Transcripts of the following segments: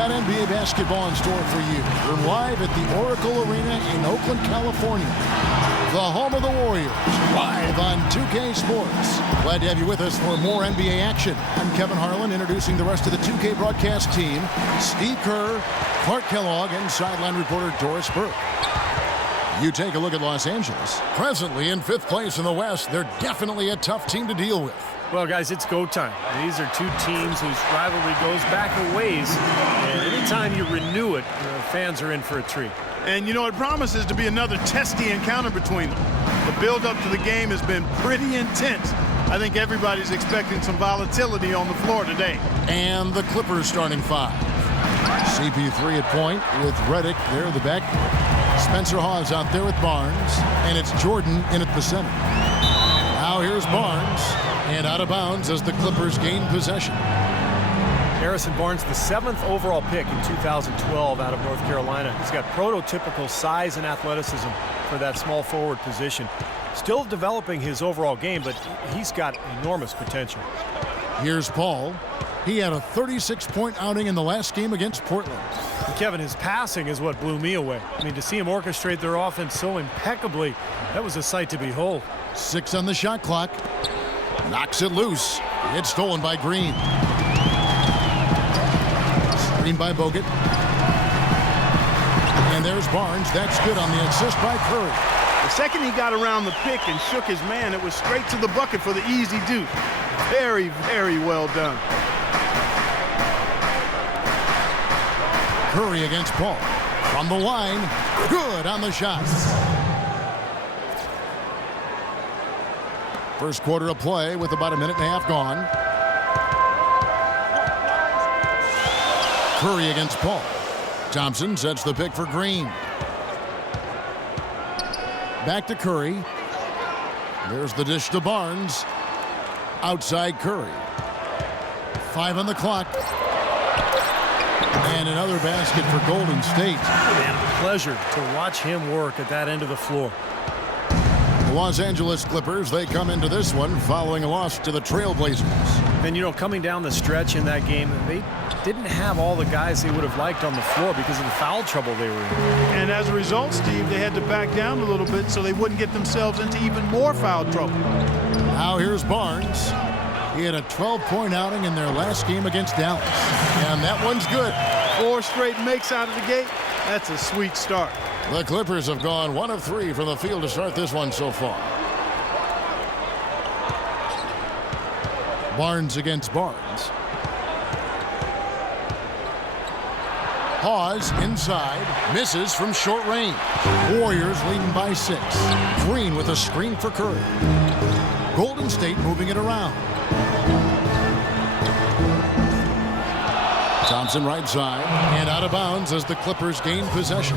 got NBA basketball in store for you. We're live at the Oracle Arena in Oakland, California, the home of the Warriors, live on 2K Sports. Glad to have you with us for more NBA action. I'm Kevin Harlan, introducing the rest of the 2K broadcast team: Steve Kerr, Clark Kellogg, and sideline reporter Doris Burke. You take a look at Los Angeles. Presently in 5th place in the West, they're definitely a tough team to deal with. Well, guys, it's go time. These are two teams whose rivalry goes back a ways, and anytime you renew it, fans are in for a treat. And, you know, it promises to be another testy encounter between them. The build-up to the game has been pretty intense. I think everybody's expecting some volatility on the floor today. And the Clippers starting 5. CP3 at point with Redick there at the back. Spencer Hawes out there with Barnes, and it's Jordan in at the center. Now here's Barnes, and out of bounds as the Clippers gain possession. Harrison Barnes, the 7th overall pick in 2012 out of North Carolina. He's got prototypical size and athleticism for that small forward position. Still developing his overall game, but he's got enormous potential. Here's Paul. He had a 36-point outing in the last game against Portland. And Kevin, his passing is what blew me away. I mean, to see him orchestrate their offense so impeccably, that was a sight to behold. 6 on the shot clock. Knocks it loose. It's stolen by Green. Screen by Bogut. And there's Barnes. That's good on the assist by Curry. The second he got around the pick and shook his man, it was straight to the bucket for the easy deuce. Very, very well done. Curry against Paul. From the line. Good on the shot. First quarter of play with about a minute and a half gone. Curry against Paul. Thompson sets the pick for Green. Back to Curry. There's the dish to Barnes. Outside Curry. 5 on the clock. And another basket for Golden State. Man, a pleasure to watch him work at that end of the floor. The Los Angeles Clippers, they come into this one following a loss to the Trailblazers. And, you know, coming down the stretch in that game, they didn't have all the guys they would have liked on the floor because of the foul trouble they were in. And as a result, Steve, they had to back down a little bit so they wouldn't get themselves into even more foul trouble. Now here's Barnes. He had a 12-point outing in their last game against Dallas. And that one's good. 4 straight makes out of the gate. That's a sweet start. The Clippers have gone 1 of 3 from the field to start this one so far. Barnes against Barnes. Hawes inside, misses from short range. Warriors leading by 6. Green with a screen for Curry. Golden State moving it around. Thompson right side, and out of bounds as the Clippers gain possession.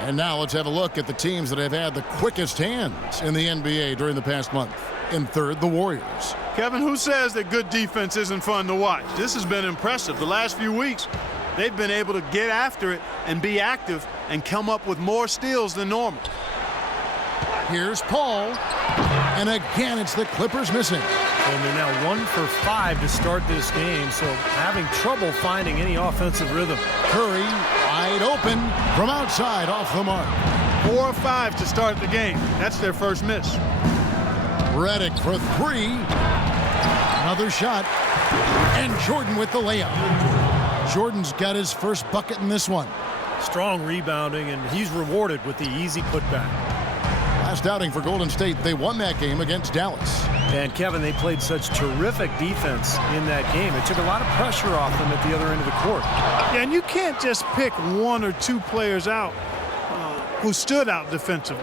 And now let's have a look at the teams that have had the quickest hands in the NBA during the past month. In third, the Warriors. Kevin, who says that good defense isn't fun to watch? This has been impressive. The last few weeks, they've been able to get after it and be active and come up with more steals than normal. Here's Paul. And again, it's the Clippers missing. And they're now 1 for 5 to start this game, so having trouble finding any offensive rhythm. Curry wide open from outside off the mark. 4 of 5 to start the game. That's their first miss. Redick for 3. Another shot. And Jordan with the layup. Jordan's got his first bucket in this one. Strong rebounding, and he's rewarded with the easy putback. Last outing for Golden State, they won that game against Dallas. And Kevin, they played such terrific defense in that game. It took a lot of pressure off them at the other end of the court. Yeah, and you can't just pick 1 or 2 players out who stood out defensively.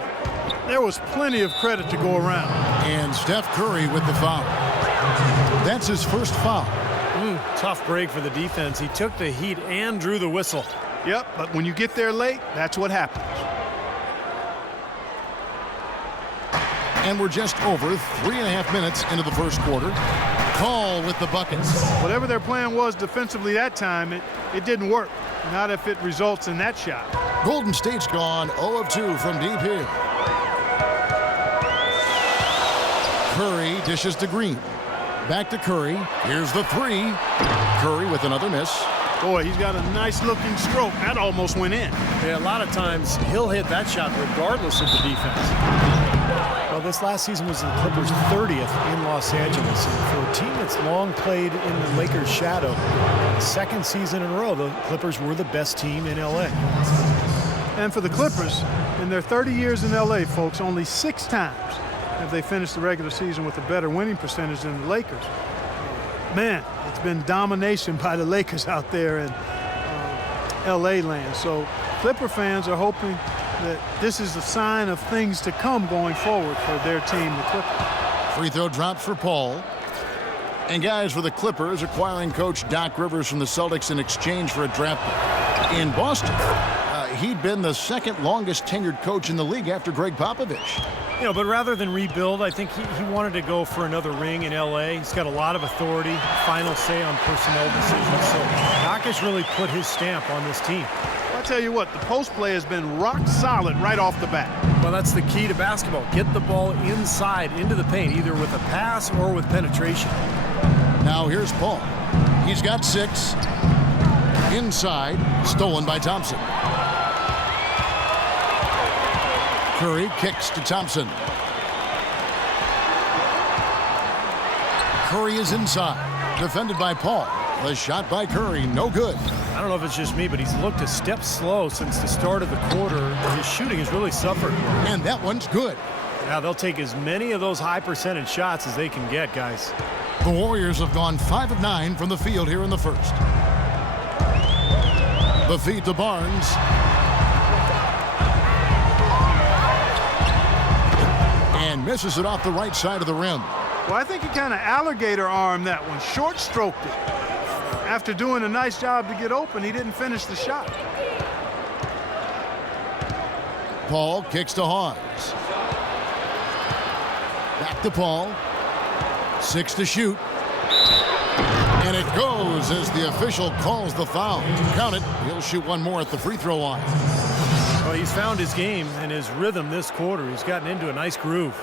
There was plenty of credit to go around. And Steph Curry with the foul. That's his first foul. Tough break for the defense. He took the heat and drew the whistle. Yep, but when you get there late, that's what happens. And we're just over 3.5 minutes into the first quarter. Call with the buckets. Whatever their plan was defensively that time, it didn't work. Not if it results in that shot. Golden State's gone 0 of 2 from deep here. Curry dishes to Green. Back to Curry. Here's the 3. Curry with another miss. Boy, he's got a nice-looking stroke. That almost went in. Yeah, a lot of times he'll hit that shot regardless of the defense. Well, this last season was the Clippers' 30th in Los Angeles. And for a team that's long played in the Lakers' shadow, the second season in a row, the Clippers were the best team in L.A. And for the Clippers, in their 30 years in L.A., folks, only 6 times have they finished the regular season with a better winning percentage than the Lakers. Man, it's been domination by the Lakers out there in L.A. land. So Clipper fans are hoping that this is a sign of things to come going forward for their team, the Clippers. Free throw drops for Paul. And guys, for the Clippers, acquiring coach Doc Rivers from the Celtics in exchange for a draft pick. In Boston, he'd been the second longest tenured coach in the league after Greg Popovich. You know, but rather than rebuild, I think he wanted to go for another ring in L.A. He's got a lot of authority, final say on personnel decisions. So Doc has really put his stamp on this team. I tell you what, the post play has been rock solid right off the bat. Well, that's the key to basketball. Get the ball inside into the paint, either with a pass or with penetration. Now here's Paul. He's got 6. Inside, stolen by Thompson. Curry kicks to Thompson. Curry is inside, defended by Paul. The shot by Curry, no good. I don't know if it's just me, but he's looked a step slow since the start of the quarter. His shooting has really suffered. And that one's good. Now they'll take as many of those high percentage shots as they can get, guys. The Warriors have gone 5 of 9 from the field here in the first. The feed to Barnes. And misses it off the right side of the rim. Well, I think he kind of alligator armed that one, short stroked it. After doing a nice job to get open, he didn't finish the shot. Paul kicks to Hawes. Back to Paul. 6 to shoot. And it goes as the official calls the foul. Count it. He'll shoot one more at the free throw line. Well, he's found his game and his rhythm this quarter. He's gotten into a nice groove.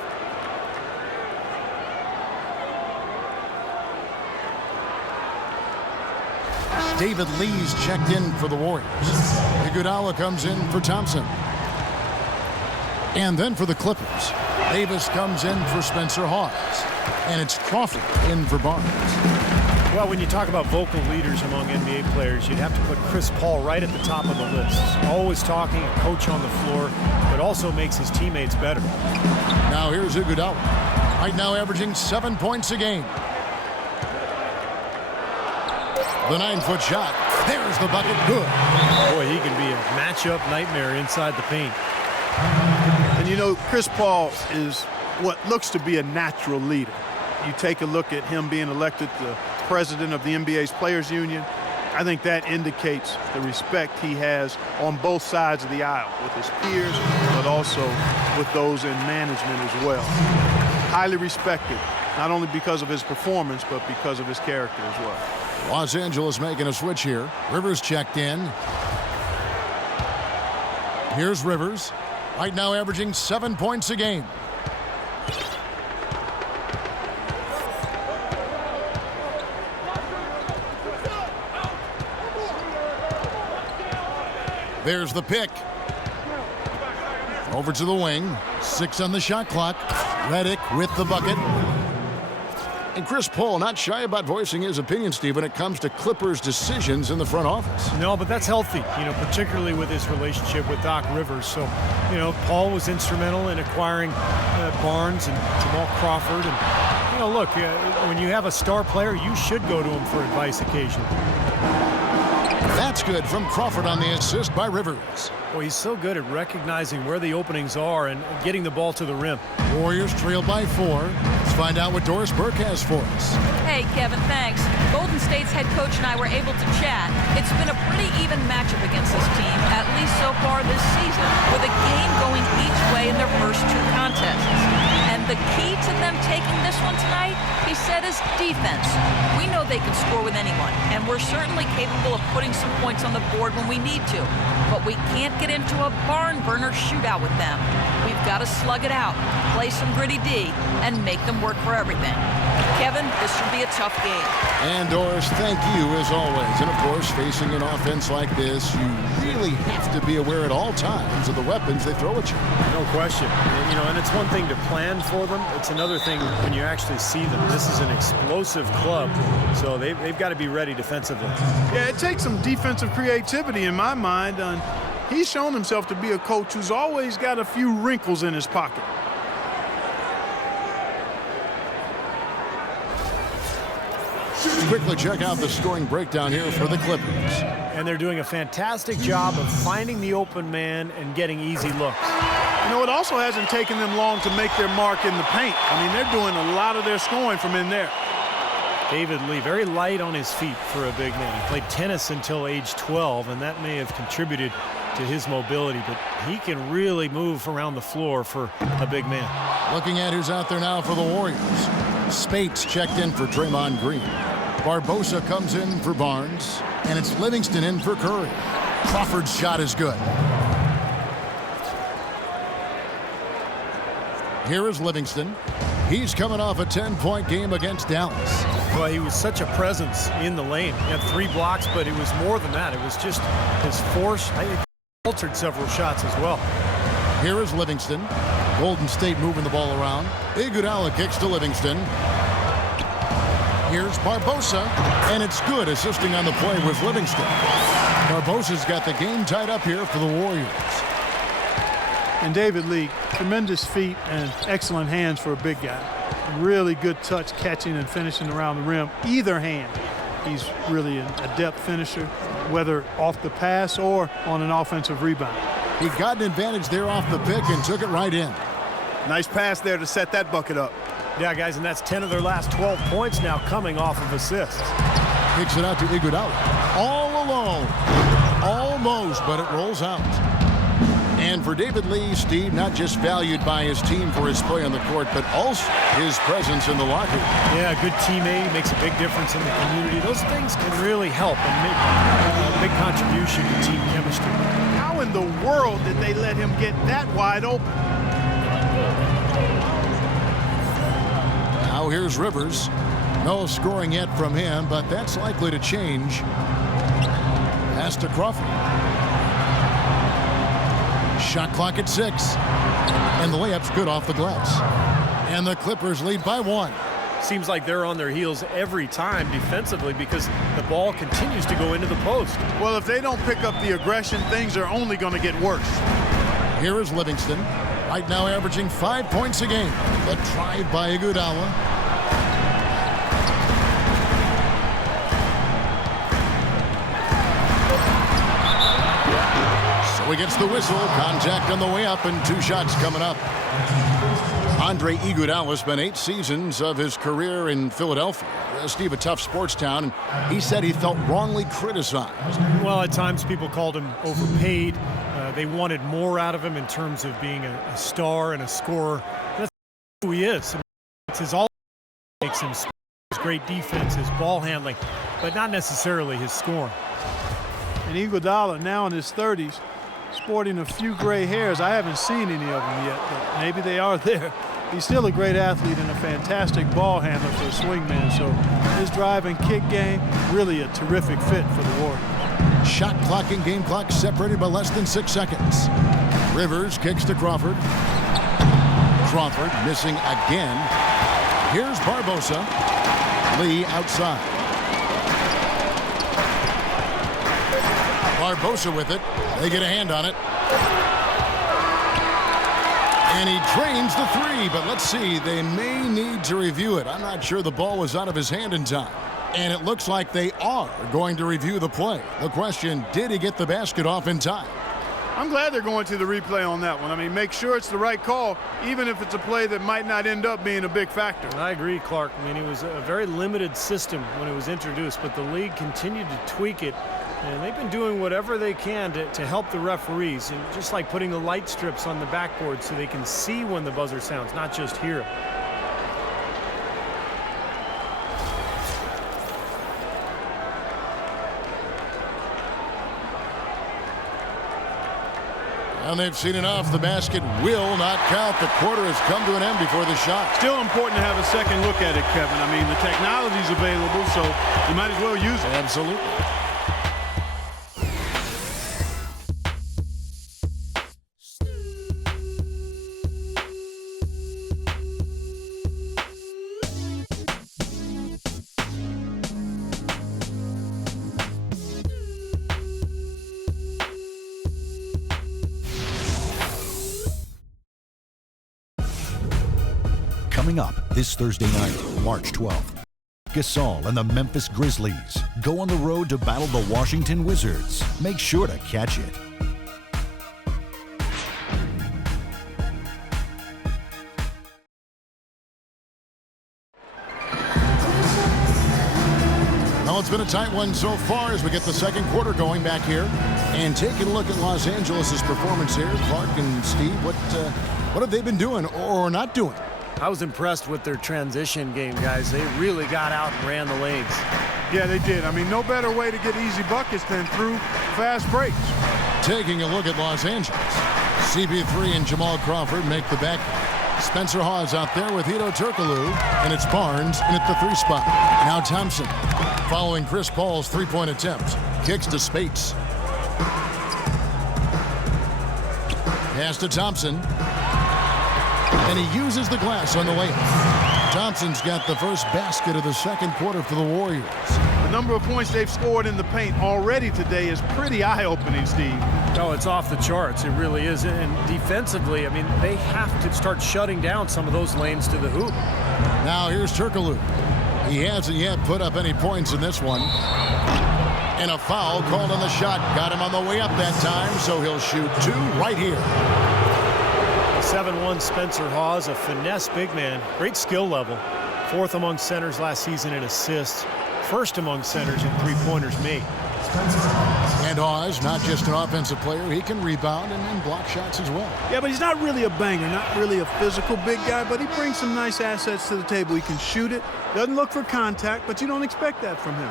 David Lee's checked in for the Warriors. Iguodala comes in for Thompson. And then for the Clippers, Davis comes in for Spencer Hawes. And it's Crawford in for Barnes. Well, when you talk about vocal leaders among NBA players, you'd have to put Chris Paul right at the top of the list. Always talking, a coach on the floor, but also makes his teammates better. Now here's Iguodala, right now averaging 7 points a game. The 9-foot shot. There's the bucket. Good. Boy, he can be a matchup nightmare inside the paint. And you know, Chris Paul is what looks to be a natural leader. You take a look at him being elected the president of the NBA's Players Union. I think that indicates the respect he has on both sides of the aisle with his peers, but also with those in management as well. Highly respected, not only because of his performance, but because of his character as well. Los Angeles making a switch here. Rivers checked in. Here's Rivers, right now averaging 7 points a game. There's the pick. Over to the wing. 6 on the shot clock. Redick with the bucket. And Chris Paul not shy about voicing his opinion, Steve, when it comes to Clippers' decisions in the front office. No, but that's healthy, you know, particularly with his relationship with Doc Rivers. So, you know, Paul was instrumental in acquiring Barnes and Jamal Crawford. And, you know, look, when you have a star player, you should go to him for advice occasionally. That's good from Crawford on the assist by Rivers. Well, he's so good at recognizing where the openings are and getting the ball to the rim. Warriors trail by 4. Let's find out what Doris Burke has for us. Hey, Kevin, thanks. Golden State's head coach and I were able to chat. It's been a pretty even matchup against this team, at least so far this season, with a game going each way in their first 2 contests. And the key to them taking this one tonight, he said, is defense. We know they can score with anyone, and we're certainly capable of putting some points on the board when we need to. But we can't get into a barn burner shootout with them. We've got to slug it out, play some gritty D, and make them work for everything. Kevin, this should be a tough game. And Doris, thank you as always. And of course, facing an offense like this, you really have to be aware at all times of the weapons they throw at you. No question. And it's one thing to plan for them. It's another thing when you actually see them. This is an explosive club, so they've got to be ready defensively. Yeah, it takes some defensive creativity in my mind. He's shown himself to be a coach who's always got a few wrinkles in his pocket. Quickly check out the scoring breakdown here for the Clippers. And they're doing a fantastic job of finding the open man and getting easy looks. It also hasn't taken them long to make their mark in the paint. They're doing a lot of their scoring from in there. David Lee, very light on his feet for a big man. He played tennis until age 12, and that may have contributed to his mobility, but he can really move around the floor for a big man. Looking at who's out there now for the Warriors. Spates checked in for Draymond Green. Barbosa comes in for Barnes, and it's Livingston in for Curry. Crawford's shot is good. Here is Livingston. He's coming off a 10-point game against Dallas. Well, he was such a presence in the lane. He had 3 blocks, but it was more than that. It was just his force. I think he altered several shots as well. Here is Livingston. Golden State moving the ball around. Iguodala kicks to Livingston. Here's Barbosa, and it's good. Assisting on the play with Livingston. Barbosa's got the game tied up here for the Warriors. And David Lee, tremendous feet and excellent hands for a big guy. Really good touch, catching and finishing around the rim. Either hand, he's really an adept finisher, whether off the pass or on an offensive rebound. He got an advantage there off the pick and took it right in. Nice pass there to set that bucket up. Yeah, guys, and that's 10 of their last 12 points now coming off of assists. Kicks it out to Iguodala. All alone. Almost, but it rolls out. And for David Lee, Steve, not just valued by his team for his play on the court, but also his presence in the locker room. Yeah, good teammate, makes a big difference in the community. Those things can really help and make a big contribution to team chemistry. How in the world did they let him get that wide open? Now here's Rivers. No scoring yet from him, but that's likely to change. Pass to Crawford. Shot clock at 6. And the layup's good off the glass. And the Clippers lead by 1. Seems like they're on their heels every time defensively because the ball continues to go into the post. Well, if they don't pick up the aggression, things are only going to get worse. Here is Livingston. Right now averaging 5 points a game. The drive by Iguodala. So he gets the whistle. Contact on the way up and 2 shots coming up. Andre Iguodala spent 8 seasons of his career in Philadelphia. Steve, a tough sports town, and he said he felt wrongly criticized. Well, at times people called him overpaid. They wanted more out of him in terms of being a star and a scorer. That's who he is. I mean, it's his all makes him his great defense, his ball handling, but not necessarily his scoring. And Iguodala, now in his 30s, sporting a few gray hairs. I haven't seen any of them yet, but maybe they are there. He's still a great athlete and a fantastic ball handler for a swingman, so his drive and kick game, really a terrific fit for the Warriors. Shot clock and game clock separated by less than 6 seconds. Rivers kicks to Crawford. Crawford missing again. Here's Barbosa. Lee outside. Barbosa with it. They get a hand on it. And he drains the 3, but let's see. They may need to review it. I'm not sure the ball was out of his hand in time. And it looks like they are going to review the play. The question, did he get the basket off in time? I'm glad they're going to the replay on that one. I mean, make sure it's the right call, even if it's a play that might not end up being a big factor. I agree, Clark. I mean, it was a very limited system when it was introduced, but the league continued to tweak it. And they've been doing whatever they can to help the referees, and just like putting the light strips on the backboard so they can see when the buzzer sounds, not just hear it. And they've seen enough. The basket will not count. The quarter has come to an end before the shot. Still important to have a second look at it, Kevin. I mean, the technology's available, so you might as well use it. Absolutely. Coming up this Thursday night, March 12th, Gasol and the Memphis Grizzlies go on the road to battle the Washington Wizards. Make sure to catch it. Well, it's been a tight one so far as we get the second quarter going back here. And taking a look at Los Angeles' performance here, Clark and Steve, what have they been doing or not doing? I was impressed with their transition game, guys. They really got out and ran the lanes. Yeah, they did. I mean, no better way to get easy buckets than through fast breaks. Taking a look at Los Angeles. CP3 and Jamal Crawford make the back. Spencer Hawes out there with Hedo Turkoglu, and it's Barnes in at the 3 spot. Now Thompson, following Chris Paul's three-point attempt, kicks to Spates. Pass to Thompson. And he uses the glass on the layup. Thompson's got the first basket of the second quarter for the Warriors. The number of points they've scored in the paint already today is pretty eye-opening, Steve. Oh, it's off the charts. It really is. And defensively, I mean, they have to start shutting down some of those lanes to the hoop. Now here's Turkoglu. He hasn't yet put up any points in this one. And a foul called on the shot. Got him on the way up that time, so he'll shoot 2 right here. 7'1" Spencer Hawes, a finesse big man, great skill level. 4th among centers last season in assists, 1st among centers in three-pointers made. And Hawes, not just an offensive player, he can rebound and block shots as well. Yeah, but he's not really a banger, not really a physical big guy, but he brings some nice assets to the table. He can shoot it, doesn't look for contact, but you don't expect that from him.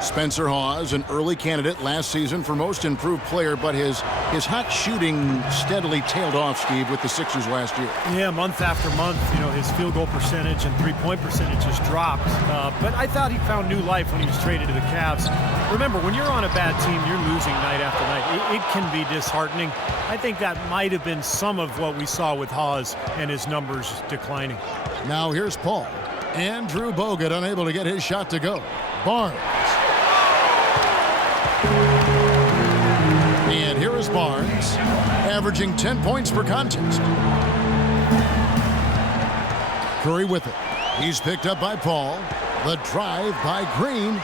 Spencer Hawes, an early candidate last season for most improved player, but his hot shooting steadily tailed off, Steve, with the Sixers last year. Yeah, month after month, you know, his field goal percentage and three-point percentage has dropped. But I thought he found new life when he was traded to the Cavs. Remember, when you're on a bad team, you're losing night after night. It can be disheartening. I think that might have been some of what we saw with Hawes and his numbers declining. Now here's Paul. Andrew Bogut unable to get his shot to go. Barnes. And here is Barnes, averaging 10 points per contest. Curry with it. He's picked up by Paul. The drive by Green.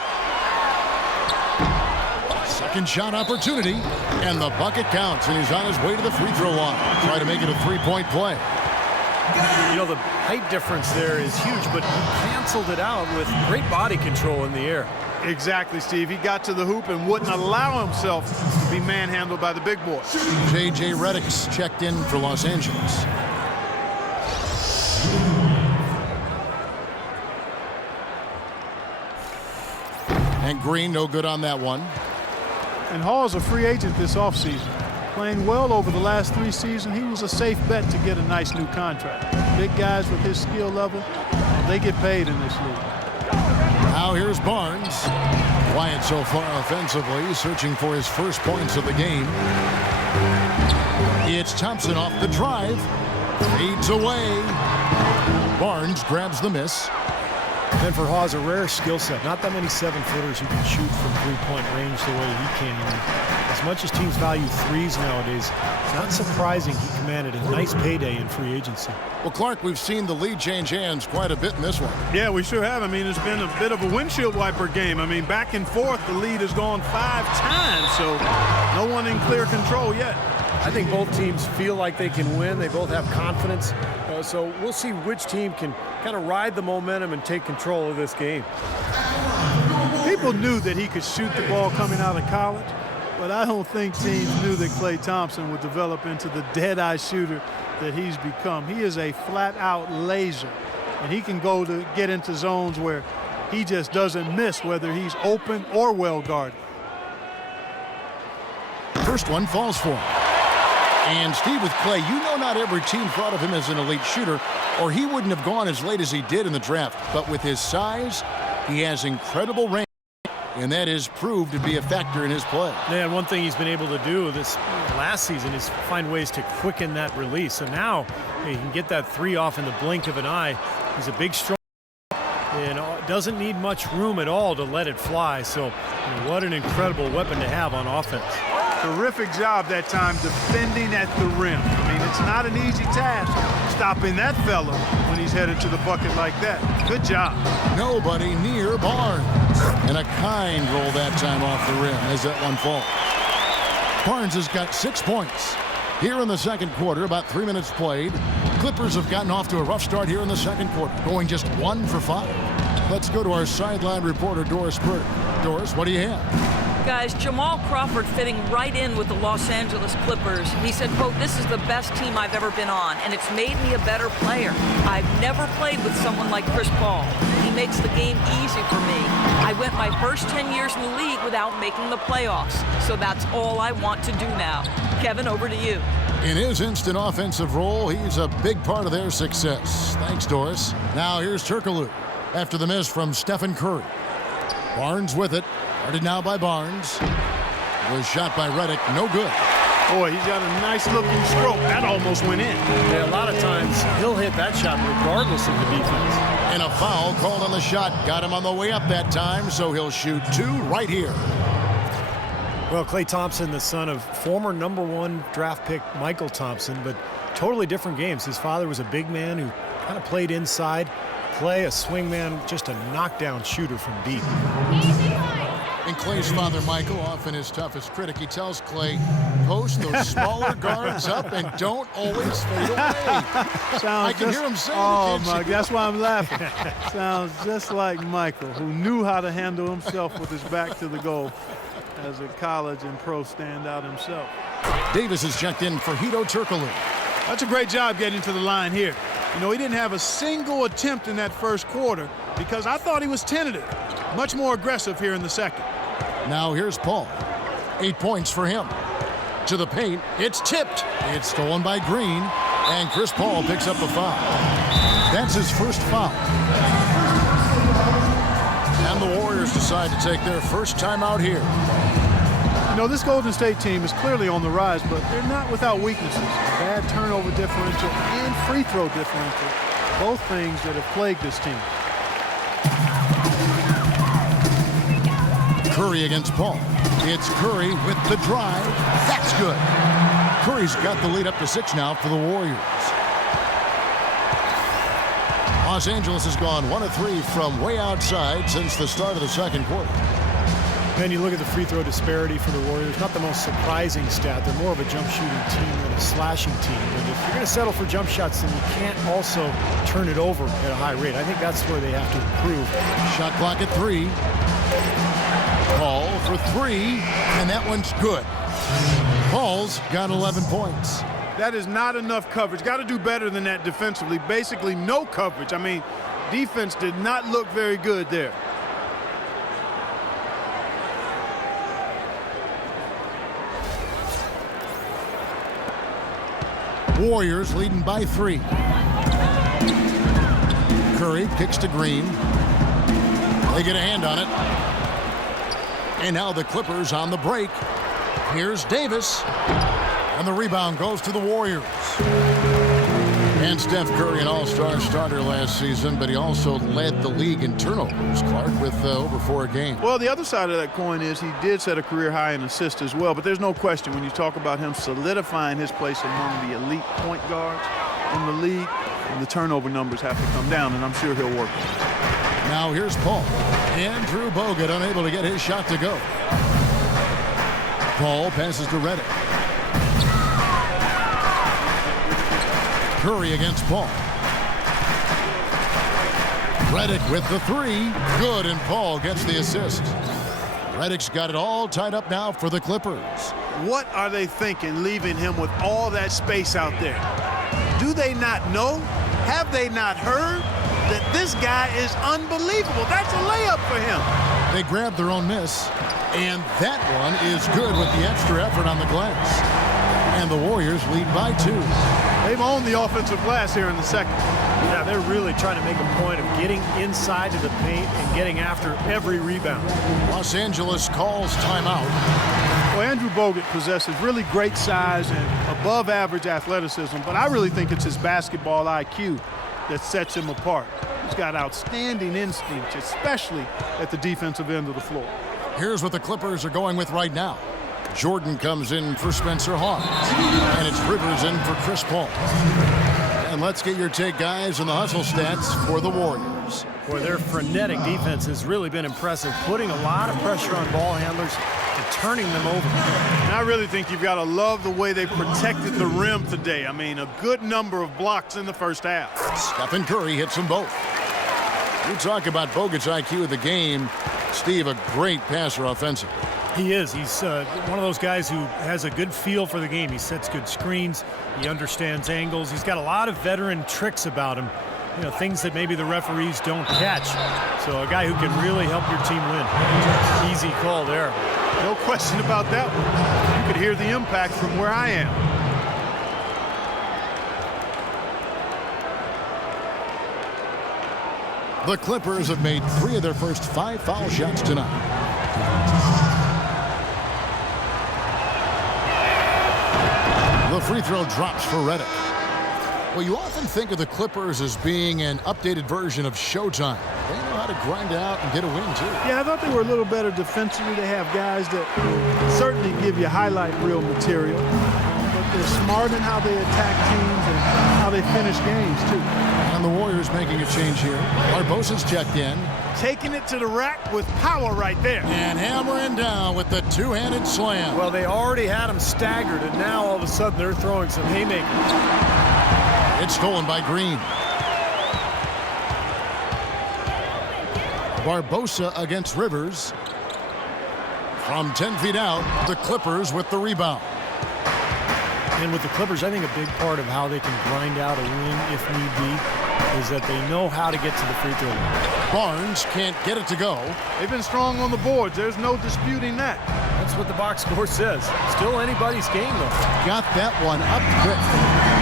Second shot opportunity, and the bucket counts, and he's on his way to the free throw line. Try to make it a three-point play. You know, the height difference there is huge, but he canceled it out with great body control in the air. Exactly, Steve. He got to the hoop and wouldn't allow himself to be manhandled by the big boys. J.J. Redick's checked in for Los Angeles. And Green no good on that one. And Hall's a free agent this offseason. Playing well over the last 3 seasons, he was a safe bet to get a nice new contract. Big guys with his skill level, they get paid in this league. Now here's Barnes. Quiet so far offensively, searching for his first points of the game. It's Thompson off the drive. Fades away. Barnes grabs the miss. And for Hawes, a rare skill set. Not that many 7-footers who can shoot from three-point range the way he can. And as much as teams value threes nowadays, it's not surprising he commanded a nice payday in free agency. Well, Clark, we've seen the lead change hands quite a bit in this one. Yeah, we sure have. I mean, it's been a bit of a windshield wiper game. I mean, back and forth, the lead has gone 5 times, so no one in clear control yet. I think both teams feel like they can win. They both have confidence. So we'll see which team can kind of ride the momentum and take control of this game. People knew that he could shoot the ball coming out of college, but I don't think teams knew that Klay Thompson would develop into the dead-eye shooter that he's become. He is a flat-out laser, and he can go to get into zones where he just doesn't miss, whether he's open or well-guarded. First one falls for him. And Steve, with Clay, you know not every team thought of him as an elite shooter, or he wouldn't have gone as late as he did in the draft. But with his size, he has incredible range, and that has proved to be a factor in his play. Yeah, and one thing he's been able to do this last season is find ways to quicken that release. So now he can get that three off in the blink of an eye. He's a big, strong, and doesn't need much room at all to let it fly. So what an incredible weapon to have on offense. Terrific job that time defending at the rim. I mean, it's not an easy task stopping that fella when he's headed to the bucket like that. Good job. Nobody near Barnes. And a kind roll that time off the rim as that one falls. Barnes has got 6 points. Here in the second quarter, about 3 minutes played. Clippers have gotten off to a rough start here in the second quarter, going just 1 for 5. Let's go to our sideline reporter, Doris Burke. Doris, what do you have? Guys, Jamal Crawford fitting right in with the Los Angeles Clippers. He said, quote, "This is the best team I've ever been on, and it's made me a better player. I've never played with someone like Chris Paul. He makes the game easy for me. I went my first 10 years in the league without making the playoffs, so that's all I want to do now." Kevin, over to you. In his instant offensive role, he's a big part of their success. Thanks, Doris. Now here's Turkoglu after the miss from Stephen Curry. Barnes with it. Guarded now by Barnes. Was shot by Redick. No good. Boy, he's got a nice looking stroke. That almost went in. Yeah, a lot of times he'll hit that shot regardless of the defense. And a foul called on the shot. Got him on the way up that time, so he'll shoot 2 right here. Well, Klay Thompson, the son of former #1 draft pick Michael Thompson, but totally different games. His father was a big man who kind of played inside. Klay, a swing man, just a knockdown shooter from deep. And Klay's father, Michael, often his toughest critic, he tells Klay, post those smaller guards up and don't always fade away. I can hear him saying oh it. My, that's why I'm laughing. Sounds just like Michael, who knew how to handle himself with his back to the goal as a college and pro standout himself. Davis is checked in for Hedo Turkoglu. That's a great job getting to the line here. He didn't have a single attempt in that first quarter because I thought he was tentative. Much more aggressive here in the second. Now here's Paul. 8 points for him. To the paint. It's tipped. It's stolen by Green. And Chris Paul picks up the foul. That's his first foul. And the Warriors decide to take their first time out here. This Golden State team is clearly on the rise, but they're not without weaknesses. Bad turnover differential and free throw differential. Both things that have plagued this team. Curry against Paul. It's Curry with the drive. That's good. Curry's got the lead up to 6 now for the Warriors. Los Angeles has gone 1 of 3 from way outside since the start of the second quarter. And you look at the free throw disparity for the Warriors, not the most surprising stat. They're more of a jump shooting team than a slashing team. And if you're going to settle for jump shots, then you can't also turn it over at a high rate. I think that's where they have to improve. Shot clock at 3. Paul for 3, and that one's good. Paul's got 11 points. That is not enough coverage. Got to do better than that defensively. Basically no coverage. I mean, defense did not look very good there. Warriors leading by 3. Curry kicks to Green. They get a hand on it. And now the Clippers on the break. Here's Davis. And the rebound goes to the Warriors. And Steph Curry, an all-star starter last season, but he also led the league in turnovers, Clark, with over 4 a game. Well, the other side of that coin is he did set a career high in assists as well, but there's no question when you talk about him solidifying his place among the elite point guards in the league, and the turnover numbers have to come down, and I'm sure he'll work on it. Now here's Paul. Andrew Bogut unable to get his shot to go. Paul passes to Redick. Curry against Paul. Redick with the 3. Good, and Paul gets the assist. Redick's got it all tied up now for the Clippers. What are they thinking leaving him with all that space out there? Do they not know? Have they not heard that this guy is unbelievable? That's a layup for him. They grabbed their own miss, and that one is good with the extra effort on the glass. And the Warriors lead by 2. They've owned the offensive glass here in the second. Yeah, they're really trying to make a point of getting inside of the paint and getting after every rebound. Los Angeles calls timeout. Well, Andrew Bogut possesses really great size and above-average athleticism, but I really think it's his basketball IQ that sets him apart. He's got outstanding instinct, especially at the defensive end of the floor. Here's what the Clippers are going with right now. Jordan comes in for Spencer Hawes, and it's Rivers in for Chris Paul. And let's get your take, guys, on the hustle stats for the Warriors. Boy, their frenetic defense has really been impressive, putting a lot of pressure on ball handlers and turning them over. And I really think you've got to love the way they protected the rim today. I mean, a good number of blocks in the first half. Stephen Curry hits them both. You talk about Bogut's IQ of the game. Steve, a great passer offensively. He is. He's one of those guys who has a good feel for the game. He sets good screens. He understands angles. He's got a lot of veteran tricks about him. You know, things that maybe the referees don't catch. So a guy who can really help your team win. Easy call there. No question about that one. You could hear the impact from where I am. The Clippers have made 3 of their first 5 foul shots tonight. The free throw drops for Redick. Well, you often think of the Clippers as being an updated version of Showtime. They know how to grind out and get a win, too. Yeah, I thought they were a little better defensively. They have guys that certainly give you highlight reel material, but they're smart in how they attack teams and how they finish games, too. And the Warriors making a change here. Barbosa's checked in. Taking it to the rack with power right there. And hammering down with the two-handed slam. Well, they already had him staggered, and now all of a sudden they're throwing some haymakers. It's stolen by Green. Barbosa against Rivers. From 10 feet out, the Clippers with the rebound. And with the Clippers, I think a big part of how they can grind out a win if need be is that they know how to get to the free throw line. Barnes can't get it to go. They've been strong on the boards. There's no disputing that. That's what the box score says. Still anybody's game, though. Got that one up quick.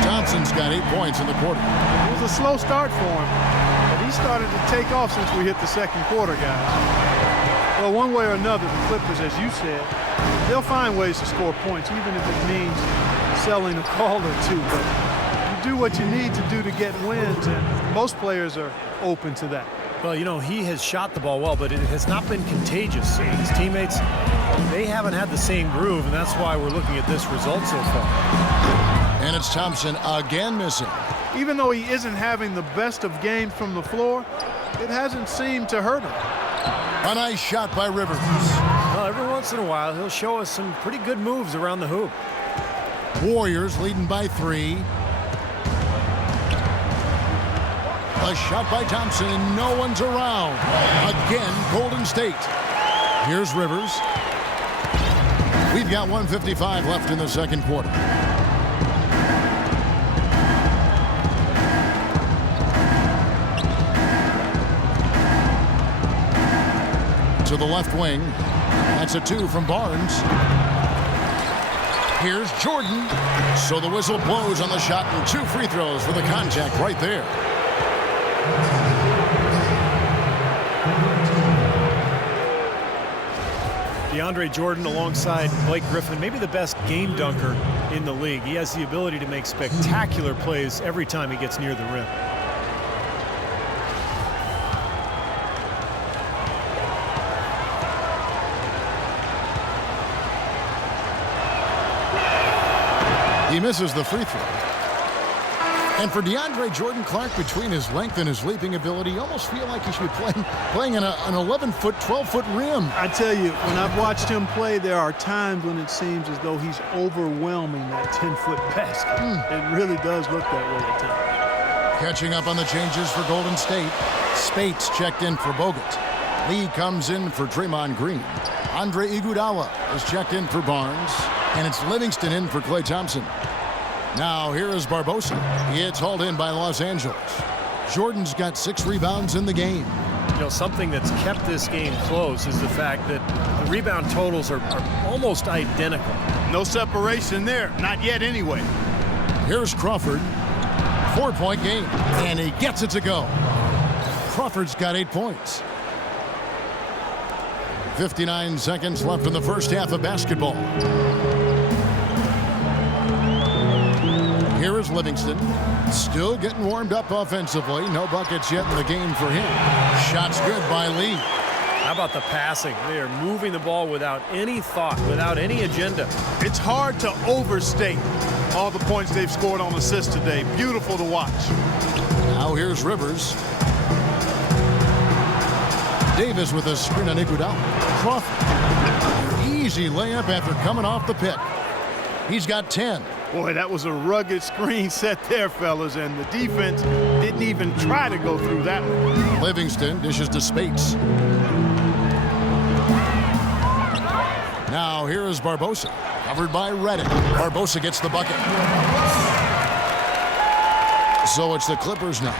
Thompson's got 8 points in the quarter. It was a slow start for him, but he started to take off since we hit the second quarter, guys. Well, one way or another, the Clippers, as you said, they'll find ways to score points, even if it means selling a call or two. But you do what you need to do to get wins, and most players are open to that. Well, you know, he has shot the ball well, but it has not been contagious. His teammates, they haven't had the same groove, and that's why we're looking at this result so far. And it's Thompson again missing. Even though he isn't having the best of games from the floor, it hasn't seemed to hurt him. A nice shot by Rivers. Well, every once in a while, he'll show us some pretty good moves around the hoop. Warriors leading by 3. A shot by Thompson, and no one's around. Again, Golden State. Here's Rivers. We've got 1:55 left in the second quarter. To the left wing. That's a 2 from Barnes. Here's Jordan. So the whistle blows on the shot, and 2 free throws for the contact right there. DeAndre Jordan alongside Blake Griffin, maybe the best game dunker in the league. He has the ability to make spectacular plays every time he gets near the rim. He misses the free throw. And for DeAndre Jordan, Clark, between his length and his leaping ability, you almost feel like he should be playing an 11-foot, 12-foot rim. I tell you, when I've watched him play, there are times when it seems as though he's overwhelming that 10-foot basket. It really does look that way at times. Catching up on the changes for Golden State. Spates checked in for Bogut. Lee comes in for Draymond Green. Andre Iguodala is checked in for Barnes. And it's Livingston in for Klay Thompson. Now here is Barbosa. It's hauled in by Los Angeles. Jordan's got 6 rebounds in the game. You know, something that's kept this game close is the fact that the rebound totals are almost identical. No separation there. Not yet anyway. Here's Crawford. 4-point game. And he gets it to go. Crawford's got 8 points. 59 seconds left in the first half of basketball. Here is Livingston. Still getting warmed up offensively. No buckets yet in the game for him. Shots good by Lee. How about the passing? They are moving the ball without any thought, without any agenda. It's hard to overstate all the points they've scored on assists today. Beautiful to watch. Now here's Rivers. Davis with a screen on Iguodala. Crawford. Easy layup after coming off the pick. He's got 10. Boy, that was a rugged screen set there, fellas, and the defense didn't even try to go through that one. Livingston dishes to Spates. Now here is Barbosa. Covered by Reddick. Barbosa gets the bucket. So it's the Clippers now.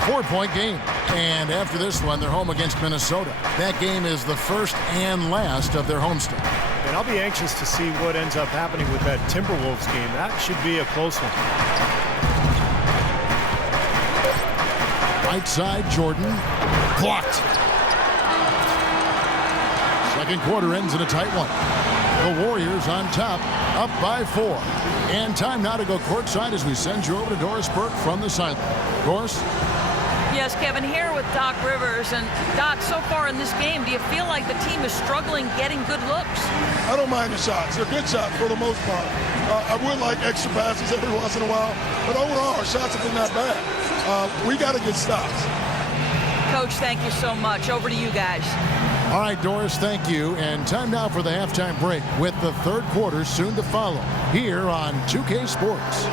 4-point game. And after this one, they're home against Minnesota. That game is the first and last of their homestand. And I'll be anxious to see what ends up happening with that Timberwolves game. That should be a close one. Right side, Jordan. Blocked. Second quarter ends in a tight one. The Warriors on top, up by 4. And time now to go courtside as we send you over to Doris Burke from the sideline. Doris? Yes, Kevin, here with Doc Rivers. And Doc, so far in this game, do you feel like the team is struggling getting good looks? I don't mind the shots. They're good shots for the most part. I would like extra passes every once in a while, but overall, our shots have been not bad. We got to get stops. Coach, thank you so much. Over to you guys. All right, Doris, thank you. And time now for the halftime break with the third quarter soon to follow here on 2K Sports.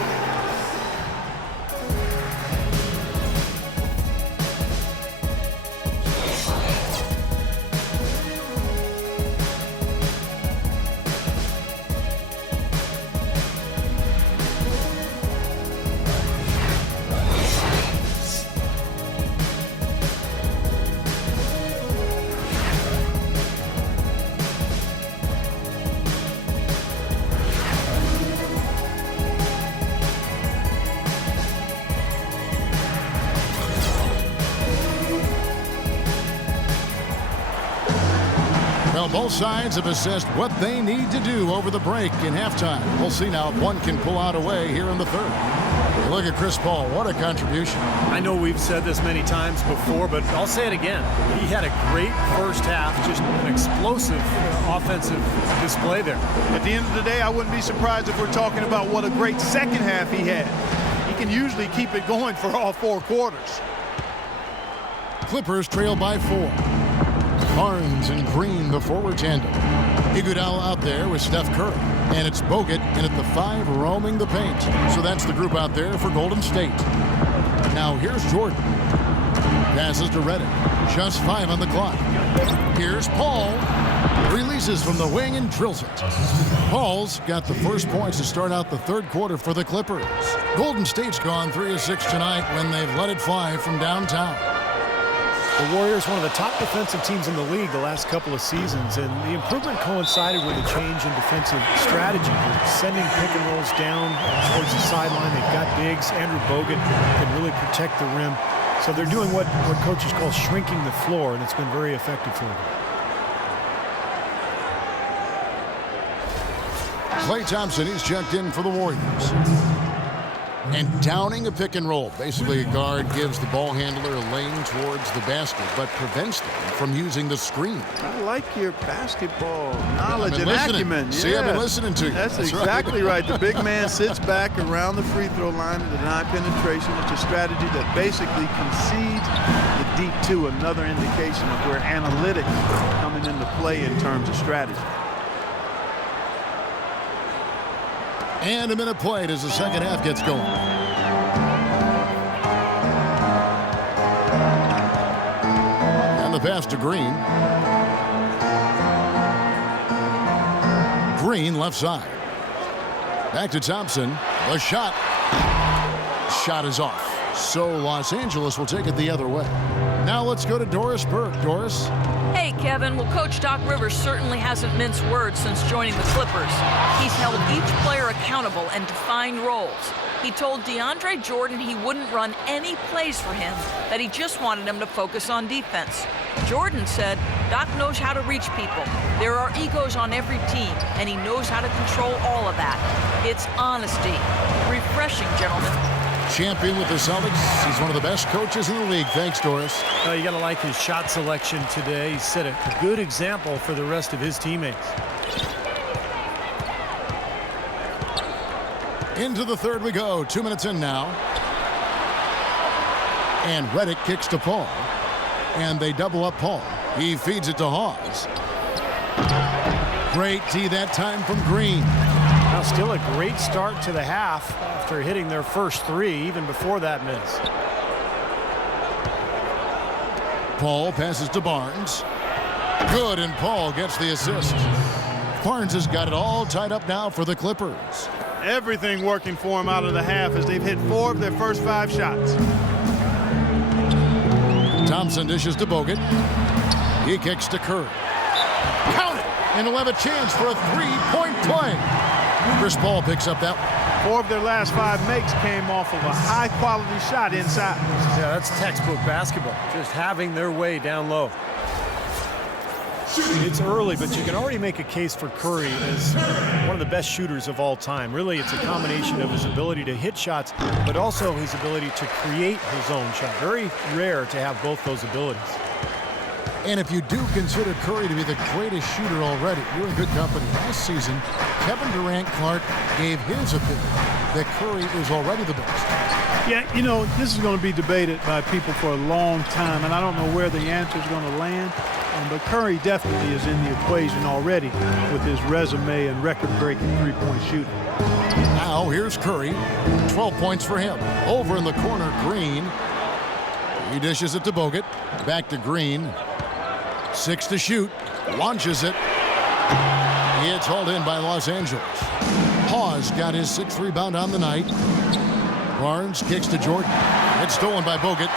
Well, both sides have assessed what they need to do over the break in halftime. We'll see now if one can pull out a way here in the third. Look at Chris Paul. What a contribution. I know we've said this many times before, but I'll say it again. He had a great first half, just an explosive offensive display there. At the end of the day, I wouldn't be surprised if we're talking about what a great second half he had. He can usually keep it going for all 4 quarters. Clippers trail by 4. Barnes and Green, the forward tandem. Iguodala out there with Steph Curry. And it's Bogut in at the 5 roaming the paint. So that's the group out there for Golden State. Now here's Jordan. Passes to Reddick. Just 5 on the clock. Here's Paul. Releases from the wing and drills it. Paul's got the first points to start out the third quarter for the Clippers. Golden State's gone 3 of 6 tonight when they've let it fly from downtown. The Warriors, one of the top defensive teams in the league the last couple of seasons, and the improvement coincided with a change in defensive strategy. They're sending pick and rolls down towards the sideline. They've got bigs. Andrew Bogut can really protect the rim. So they're doing what coaches call shrinking the floor, and it's been very effective for them. Klay Thompson, he's checked in for the Warriors. And downing a pick and roll. Basically, a guard gives the ball handler a lane towards the basket, but prevents them from using the screen. I like your basketball knowledge and listening. acumen. See, yeah. I've been listening to you. That's exactly right. The big man sits back around the free throw line to deny penetration. It's a strategy that basically concedes the deep 2, another indication of where analytics coming into play in terms of strategy. And a minute played as the second half gets going. And the pass to Green. Green left side. Back to Thompson. A shot. Shot is off. So Los Angeles will take it the other way. Now let's go to Doris Burke. Doris? Hey, Kevin. Well, Coach Doc Rivers certainly hasn't minced words since joining the Clippers. He's held each player accountable and defined roles. He told DeAndre Jordan he wouldn't run any plays for him, that he just wanted him to focus on defense. Jordan said, Doc knows how to reach people. There are egos on every team, and he knows how to control all of that. It's honesty. Refreshing, gentlemen. Champion with the Celtics. He's one of the best coaches in the league. Thanks, Doris. You got to like his shot selection today. He set a good example for the rest of his teammates. Into the third we go. 2 minutes in now. And Redick kicks to Paul. And they double up Paul. He feeds it to Hawes. Great D that time from Green. Now still a great start to the half after hitting their first three, even before that miss. Paul passes to Barnes. Good, and Paul gets the assist. Barnes has got it all tied up now for the Clippers. Everything working for him out of the half as they've hit 4 of their first 5 shots. Thompson dishes to Bogut. He kicks to Curry. Count it! And he'll have a chance for a 3-point play. Chris Paul picks up that one. 4 of their last 5 makes came off of a high-quality shot inside. Yeah, that's textbook basketball. Just having their way down low. It's early, but you can already make a case for Curry as one of the best shooters of all time. Really, it's a combination of his ability to hit shots, but also his ability to create his own shot. Very rare to have both those abilities. And if you do consider Curry to be the greatest shooter already, you're in good company. Last season, Kevin Durant-Clark gave his opinion that Curry is already the best. Yeah, you know, this is going to be debated by people for a long time, and I don't know where the answer is going to land. But Curry definitely is in the equation already with his resume and record-breaking 3-point shooting. Now here's Curry. 12 points for him. Over in the corner, Green. He dishes it to Bogut. Back to Green. 6 to shoot. Launches it. It's hauled in by Los Angeles. Hawes got his 6th rebound on the night. Barnes kicks to Jordan. It's stolen by Bogut.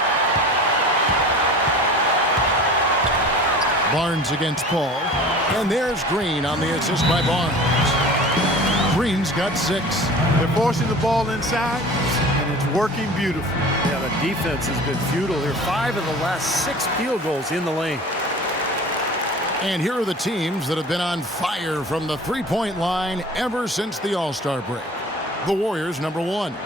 Barnes against Paul. And there's Green on the assist by Barnes. Green's got 6. They're forcing the ball inside, and it's working beautifully. Yeah, the defense has been futile here. 5 of the last 6 field goals in the lane. And here are the teams that have been on fire from the 3-point line ever since the All-Star break. The Warriors, number 1.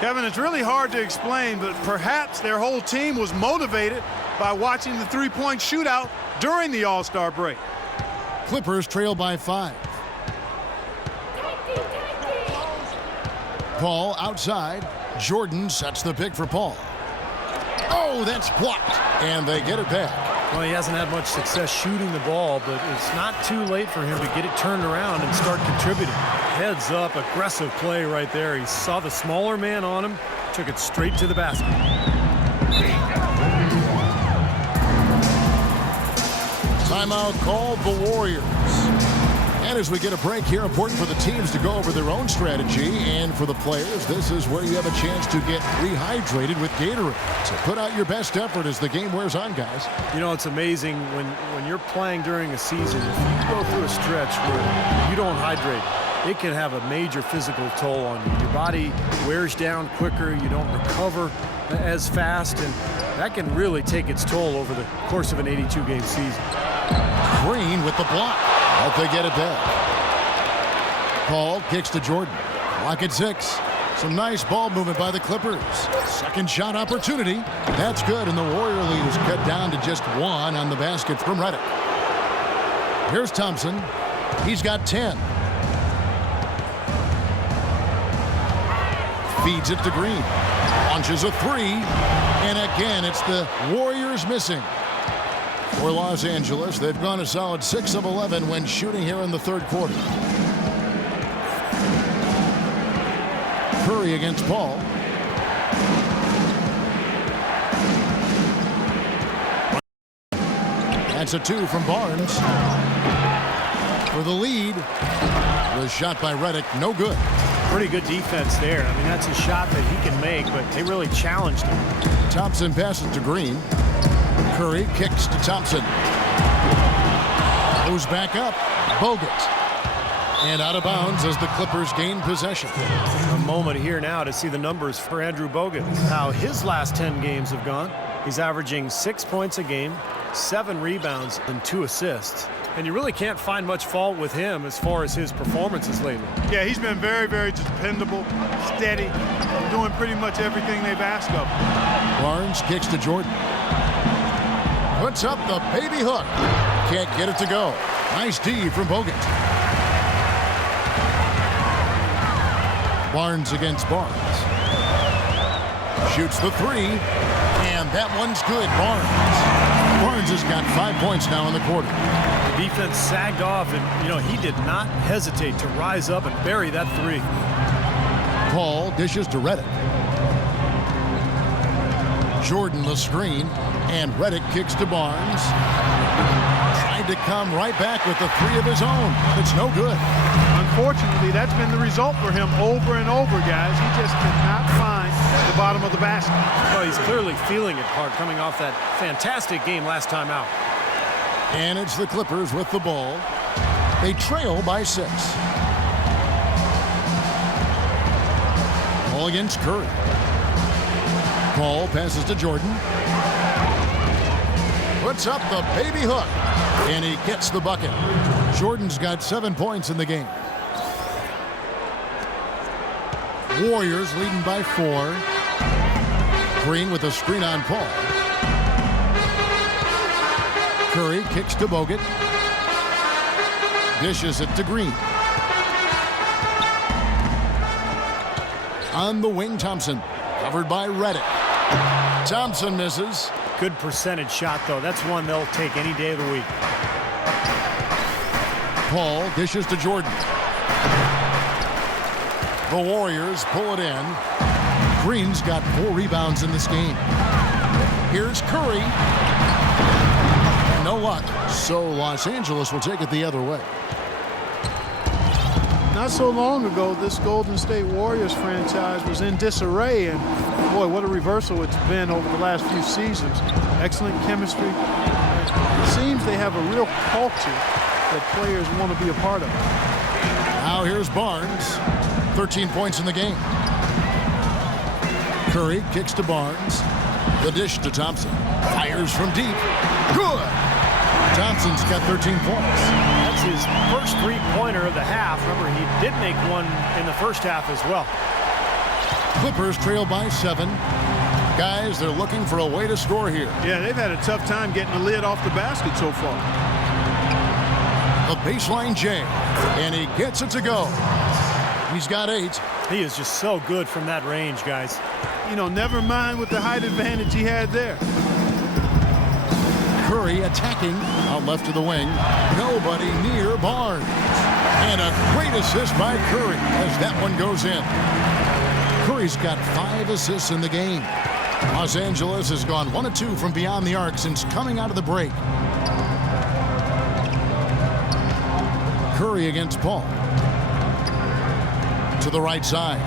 Kevin, it's really hard to explain, but perhaps their whole team was motivated by watching the 3-point shootout during the All-Star break. Clippers trail by 5. Paul outside. Jordan sets the pick for Paul. Oh, that's blocked. And they get it back. Well, he hasn't had much success shooting the ball, but it's not too late for him to get it turned around and start contributing. Heads up, aggressive play right there. He saw the smaller man on him, took it straight to the basket. Timeout called the Warriors. And as we get a break here, important for the teams to go over their own strategy. And for the players, this is where you have a chance to get rehydrated with Gatorade. So put out your best effort as the game wears on, guys. You know, it's amazing when you're playing during a season, if you go through a stretch where you don't hydrate, it can have a major physical toll on you. Your body wears down quicker, you don't recover as fast, and that can really take its toll over the course of an 82-game season. Green with the block. But they get it back. Paul kicks to Jordan. Clock at 6. Some nice ball movement by the Clippers. Second shot opportunity. That's good, and the Warrior lead is cut down to just 1 on the basket from Redick. Here's Thompson. He's got 10. Feeds it to Green. Launches a 3. And again, it's the Warriors missing. For Los Angeles, they've gone a solid 6 of 11 when shooting here in the third quarter. Curry against Paul. That's a 2 from Barnes. For the lead. The shot by Redick, no good. Pretty good defense there. I mean, that's a shot that he can make, but they really challenged him. Thompson passes to Green. Curry kicks to Thompson. Goes back up. Bogut. And out of bounds as the Clippers gain possession. A moment here now to see the numbers for Andrew Bogut. How his last 10 games have gone. He's averaging 6 points a game, 7 rebounds, and 2 assists. And you really can't find much fault with him as far as his performances lately. Yeah, he's been very, very dependable, steady, doing pretty much everything they've asked of him. Barnes kicks to Jordan. Puts up the baby hook. Can't get it to go. Nice D from Bogut. Barnes against Barnes. Shoots the 3, and that one's good. Barnes has got 5 points now in the quarter. The defense sagged off, and, he did not hesitate to rise up and bury that 3. Paul dishes to Redick. Jordan the screen, and Redick kicks to Barnes. Tried to come right back with the 3 of his own. It's no good. Unfortunately, that's been the result for him over and over, guys. He just cannot find the bottom of the basket. Well, he's clearly feeling it hard coming off that fantastic game last time out. And it's the Clippers with the ball. They trail by 6. Ball against Curry. Paul passes to Jordan. Puts up the baby hook. And he gets the bucket. Jordan's got 7 points in the game. Warriors leading by 4. Green with a screen on Paul. Curry kicks to Bogut. Dishes it to Green. On the wing, Thompson. Covered by Redick. Thompson misses. Good percentage shot, though. That's one they'll take any day of the week. Paul dishes to Jordan. The Warriors pull it in. Green's got 4 rebounds in this game. Here's Curry. No luck. So Los Angeles will take it the other way. Not so long ago, this Golden State Warriors franchise was in disarray, and boy, what a reversal it's been over the last few seasons. Excellent chemistry. It seems they have a real culture that players want to be a part of. Now here's Barnes. 13 points in the game. Curry kicks to Barnes. The dish to Thompson. Fires from deep. Good! Thompson's got 13 points. That's his first 3-pointer of the half. Remember, he did make one in the first half as well. Clippers trail by 7. Guys, they're looking for a way to score here. Yeah, they've had a tough time getting the lid off the basket so far. The baseline J, and he gets it to go. He's got 8. He is just so good from that range, guys. Never mind with the height advantage he had there. Curry attacking out left to the wing. Nobody near Barnes. And a great assist by Curry as that one goes in. Curry's got 5 assists in the game. Los Angeles has gone 1 of 2 from beyond the arc since coming out of the break. Curry against Paul. To the right side.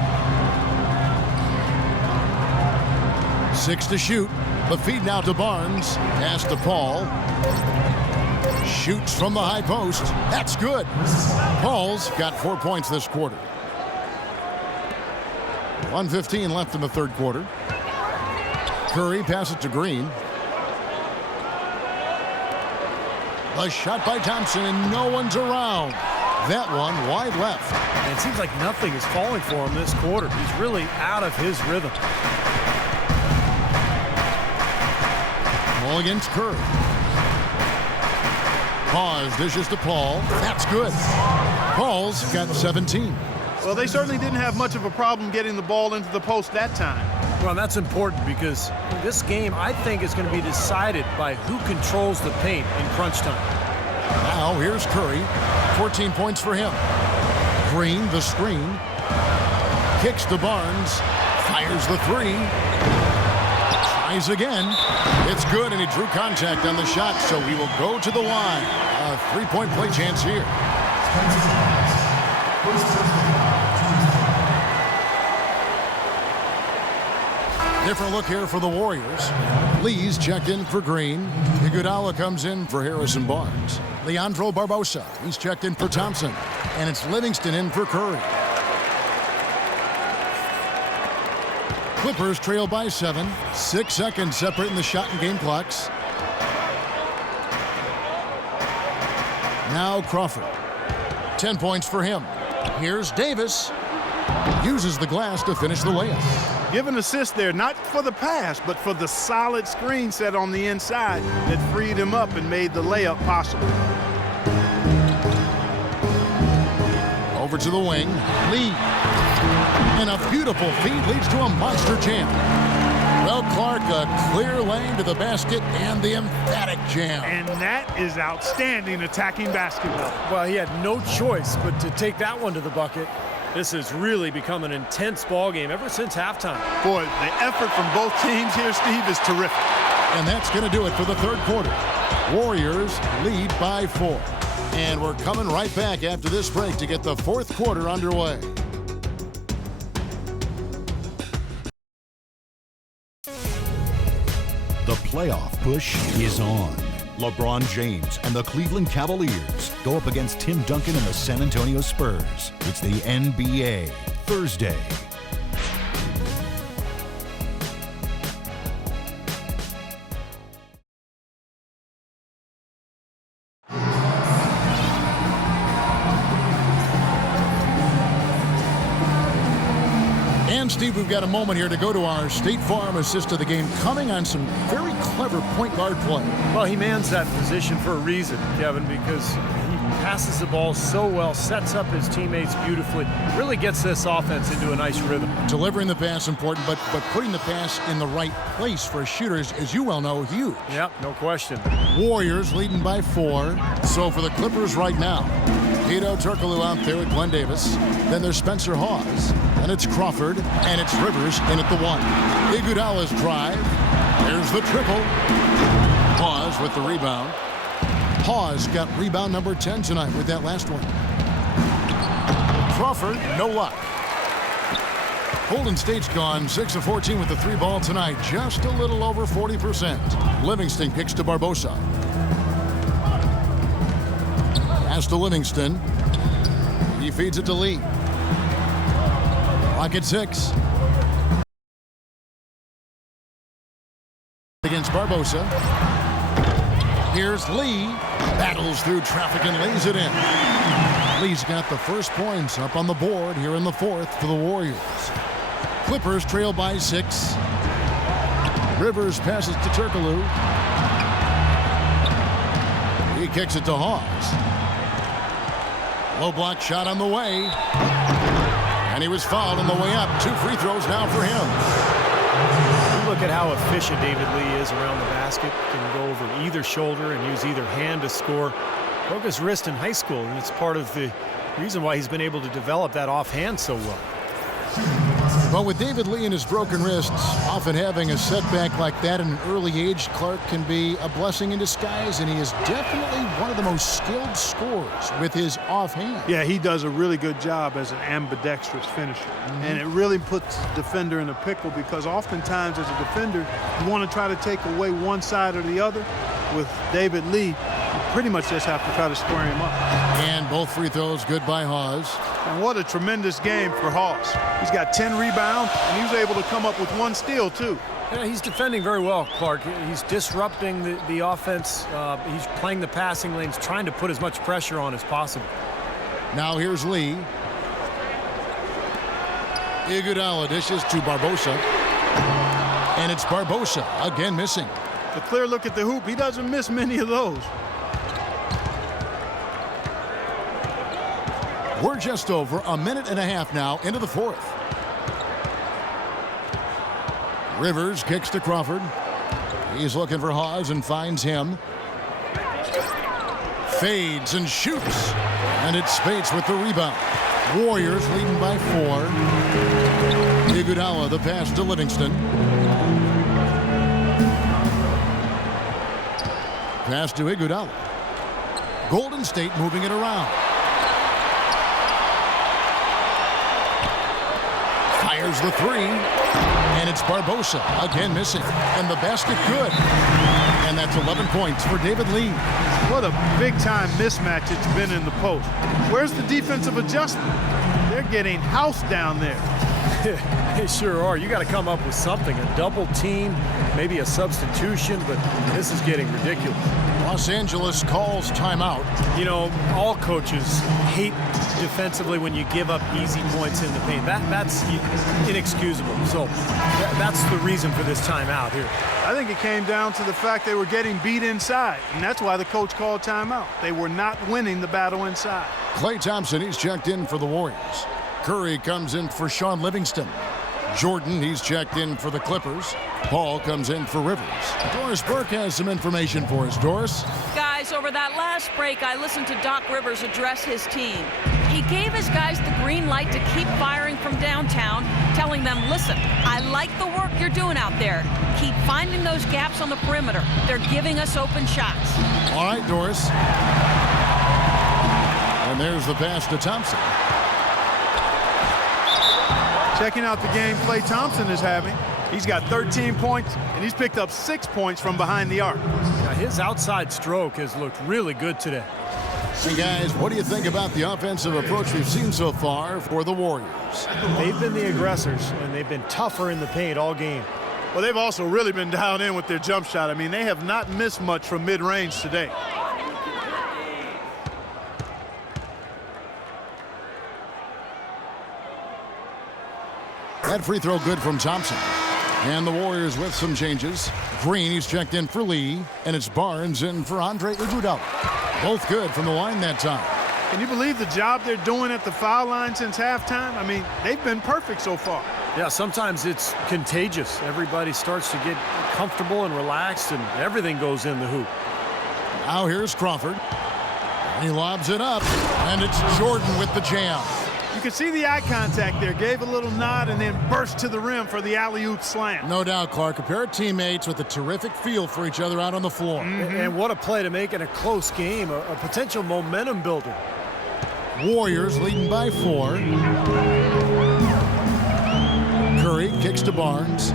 6 to shoot. The feed now to Barnes. Pass to Paul. Shoots from the high post. That's good. Paul's got 4 points this quarter. 1:15 left in the third quarter. Curry passes to Green. A shot by Thompson, and no one's around. That one wide left. And it seems like nothing is falling for him this quarter. He's really out of his rhythm. Ball against Curry. Pause, dishes to Paul. That's good. Paul's got 17. Well, they certainly didn't have much of a problem getting the ball into the post that time. Well, that's important because this game, I think, is going to be decided by who controls the paint in crunch time. Now here's Curry. 14 points for him. Green, the screen. Kicks to Barnes. Fires the 3. Tries again. It's good, and he drew contact on the shot, so he will go to the line. A 3-point play chance here. Different look here for the Warriors. Lee's checked in for Green. Iguodala comes in for Harrison Barnes. Leandro Barbosa, he's checked in for Thompson. And it's Livingston in for Curry. Clippers trail by 7. 6 seconds separating the shot and game clocks. Now Crawford. 10 points for him. Here's Davis. Uses the glass to finish the layup. Give an assist there, not for the pass, but for the solid screen set on the inside that freed him up and made the layup possible. Over to the wing. Lee. And a beautiful feed leads to a monster jam. Well, Clark, a clear lane to the basket and the emphatic jam. And that is outstanding attacking basketball. Well, he had no choice but to take that one to the bucket. This has really become an intense ball game ever since halftime. Boy, the effort from both teams here, Steve, is terrific. And that's going to do it for the third quarter. Warriors lead by 4. And we're coming right back after this break to get the fourth quarter underway. The playoff push is on. LeBron James and the Cleveland Cavaliers go up against Tim Duncan and the San Antonio Spurs. It's the NBA Thursday. And Steve, we've got a moment here to go to our State Farm assist of the game, coming on some very clever point guard play. Well, he mans that position for a reason, Kevin, because he passes the ball so well, sets up his teammates beautifully, really gets this offense into a nice rhythm. Delivering the pass important, but putting the pass in the right place for a shooter is, as you well know, huge. Yep, no question. Warriors leading by 4. So for the Clippers right now, Hedo Turkoglu out there with Glenn Davis. Then there's Spencer Hawes. And it's Crawford. And it's Rivers in at the 1. Iguodala's drive. There's the triple. Hawes with the rebound. Hawes got rebound number 10 tonight with that last one. Crawford, no luck. Golden State's gone 6 of 14 with the 3 ball tonight. Just a little over 40%. Livingston kicks to Barbosa. Pass to Livingston. He feeds it to Lee. Clock at 6. Against Barbosa. Here's Lee. Battles through traffic and lays it in. Lee's got the first points up on the board here in the fourth for the Warriors. Clippers trail by 6. Rivers passes to Turkoglu. He kicks it to Hawes. Low block shot on the way. And he was fouled on the way up. 2 free throws now for him. Look at how efficient David Lee is around the basket. Can go over either shoulder and use either hand to score. Broke his wrist in high school, and it's part of the reason why he's been able to develop that offhand so well. But with David Lee and his broken wrists, often having a setback like that at an early age, Clark, can be a blessing in disguise, and he is definitely one of the most skilled scorers with his offhand. Yeah, he does a really good job as an ambidextrous finisher. And it really puts the defender in a pickle because oftentimes as a defender, you want to try to take away one side or the other. With David Lee, you pretty much just have to try to square him up. And both free throws good by Hawes. And what a tremendous game for Hawes. He's got 10 rebounds, and he was able to come up with 1 steal, too. Yeah, he's defending very well, Clark. He's disrupting the offense. He's playing the passing lanes, trying to put as much pressure on as possible. Now here's Lee. Iguodala dishes to Barbosa. And it's Barbosa again missing. A clear look at the hoop. He doesn't miss many of those. We're just over a minute and a half now into the fourth. Rivers kicks to Crawford. He's looking for Hawes and finds him. Fades and shoots. And it's Spates with the rebound. Warriors leading by 4. Iguodala the pass to Livingston. Pass to Iguodala. Golden State moving it around. There's the three. And it's Barbosa, again missing. And the basket good. And that's 11 points for David Lee. What a big-time mismatch it's been in the post. Where's the defensive adjustment? They're getting housed down there. They sure are. You got to come up with something. A double team, maybe a substitution, but this is getting ridiculous. Los Angeles calls timeout. You know, all coaches hate defensively when you give up easy points in the paint. That's inexcusable. So that's the reason for this timeout here. I think it came down to the fact they were getting beat inside, and that's why the coach called timeout. They were not winning the battle inside. Klay Thompson, he's checked in for the Warriors. Curry comes in for Sean Livingston. Jordan, he's checked in for the Clippers. Paul comes in for Rivers. Doris Burke has some information for us. Doris? Guys, over that last break, I listened to Doc Rivers address his team. He gave his guys the green light to keep firing from downtown, telling them, listen, I like the work you're doing out there. Keep finding those gaps on the perimeter. They're giving us open shots. All right, Doris. And there's the pass to Thompson. Checking out the game Klay Thompson is having. He's got 13 points, and he's picked up 6 points from behind the arc. Now, his outside stroke has looked really good today. Hey, guys, what do you think about the offensive approach we've seen so far for the Warriors? They've been the aggressors, and they've been tougher in the paint all game. Well, they've also really been dialed in with their jump shot. I mean, they have not missed much from mid-range today. That free throw good from Thompson. And the Warriors with some changes. Green, he's checked in for Lee. And it's Barnes in for Andre Iguodala. Both good from the line that time. Can you believe the job they're doing at the foul line since halftime? I mean, they've been perfect so far. Yeah, sometimes it's contagious. Everybody starts to get comfortable and relaxed, and everything goes in the hoop. Now here's Crawford. He lobs it up, and it's Jordan with the jam. You can see the eye contact there. Gave a little nod and then burst to the rim for the alley-oop slam. No doubt, Clark. A pair of teammates with a terrific feel for each other out on the floor. And what a play to make in a close game, a potential momentum builder. Warriors leading by 4. Curry kicks to Barnes.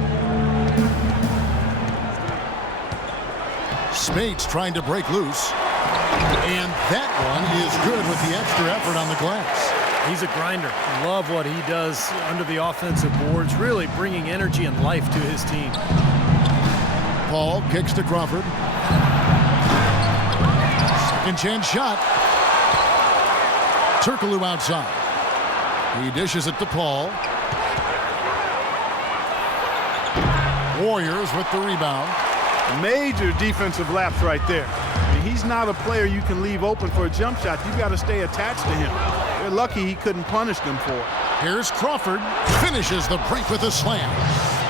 Spates trying to break loose. And that one is good with the extra effort on the glass. He's a grinder. Love what he does under the offensive boards, really bringing energy and life to his team. Paul kicks to Crawford. Second chance shot. Turkoglu outside. He dishes it to Paul. Warriors with the rebound. Major defensive lapse right there. I mean, he's not a player you can leave open for a jump shot. You've got to stay attached to him. They're lucky he couldn't punish them for it. Here's Crawford. Finishes the break with a slam.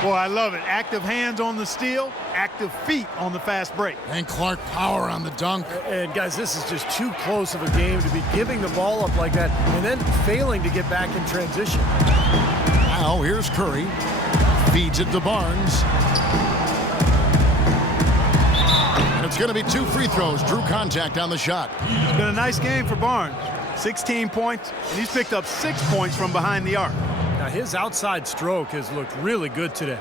Boy, I love it. Active hands on the steal, active feet on the fast break. And Clark power on the dunk. And guys, this is just too close of a game to be giving the ball up like that and then failing to get back in transition. Now here's Curry. Feeds it to Barnes. And it's going to be 2 free throws. Drew contact on the shot. It's been a nice game for Barnes. 16 points, and he's picked up 6 points from behind the arc. Now, his outside stroke has looked really good today.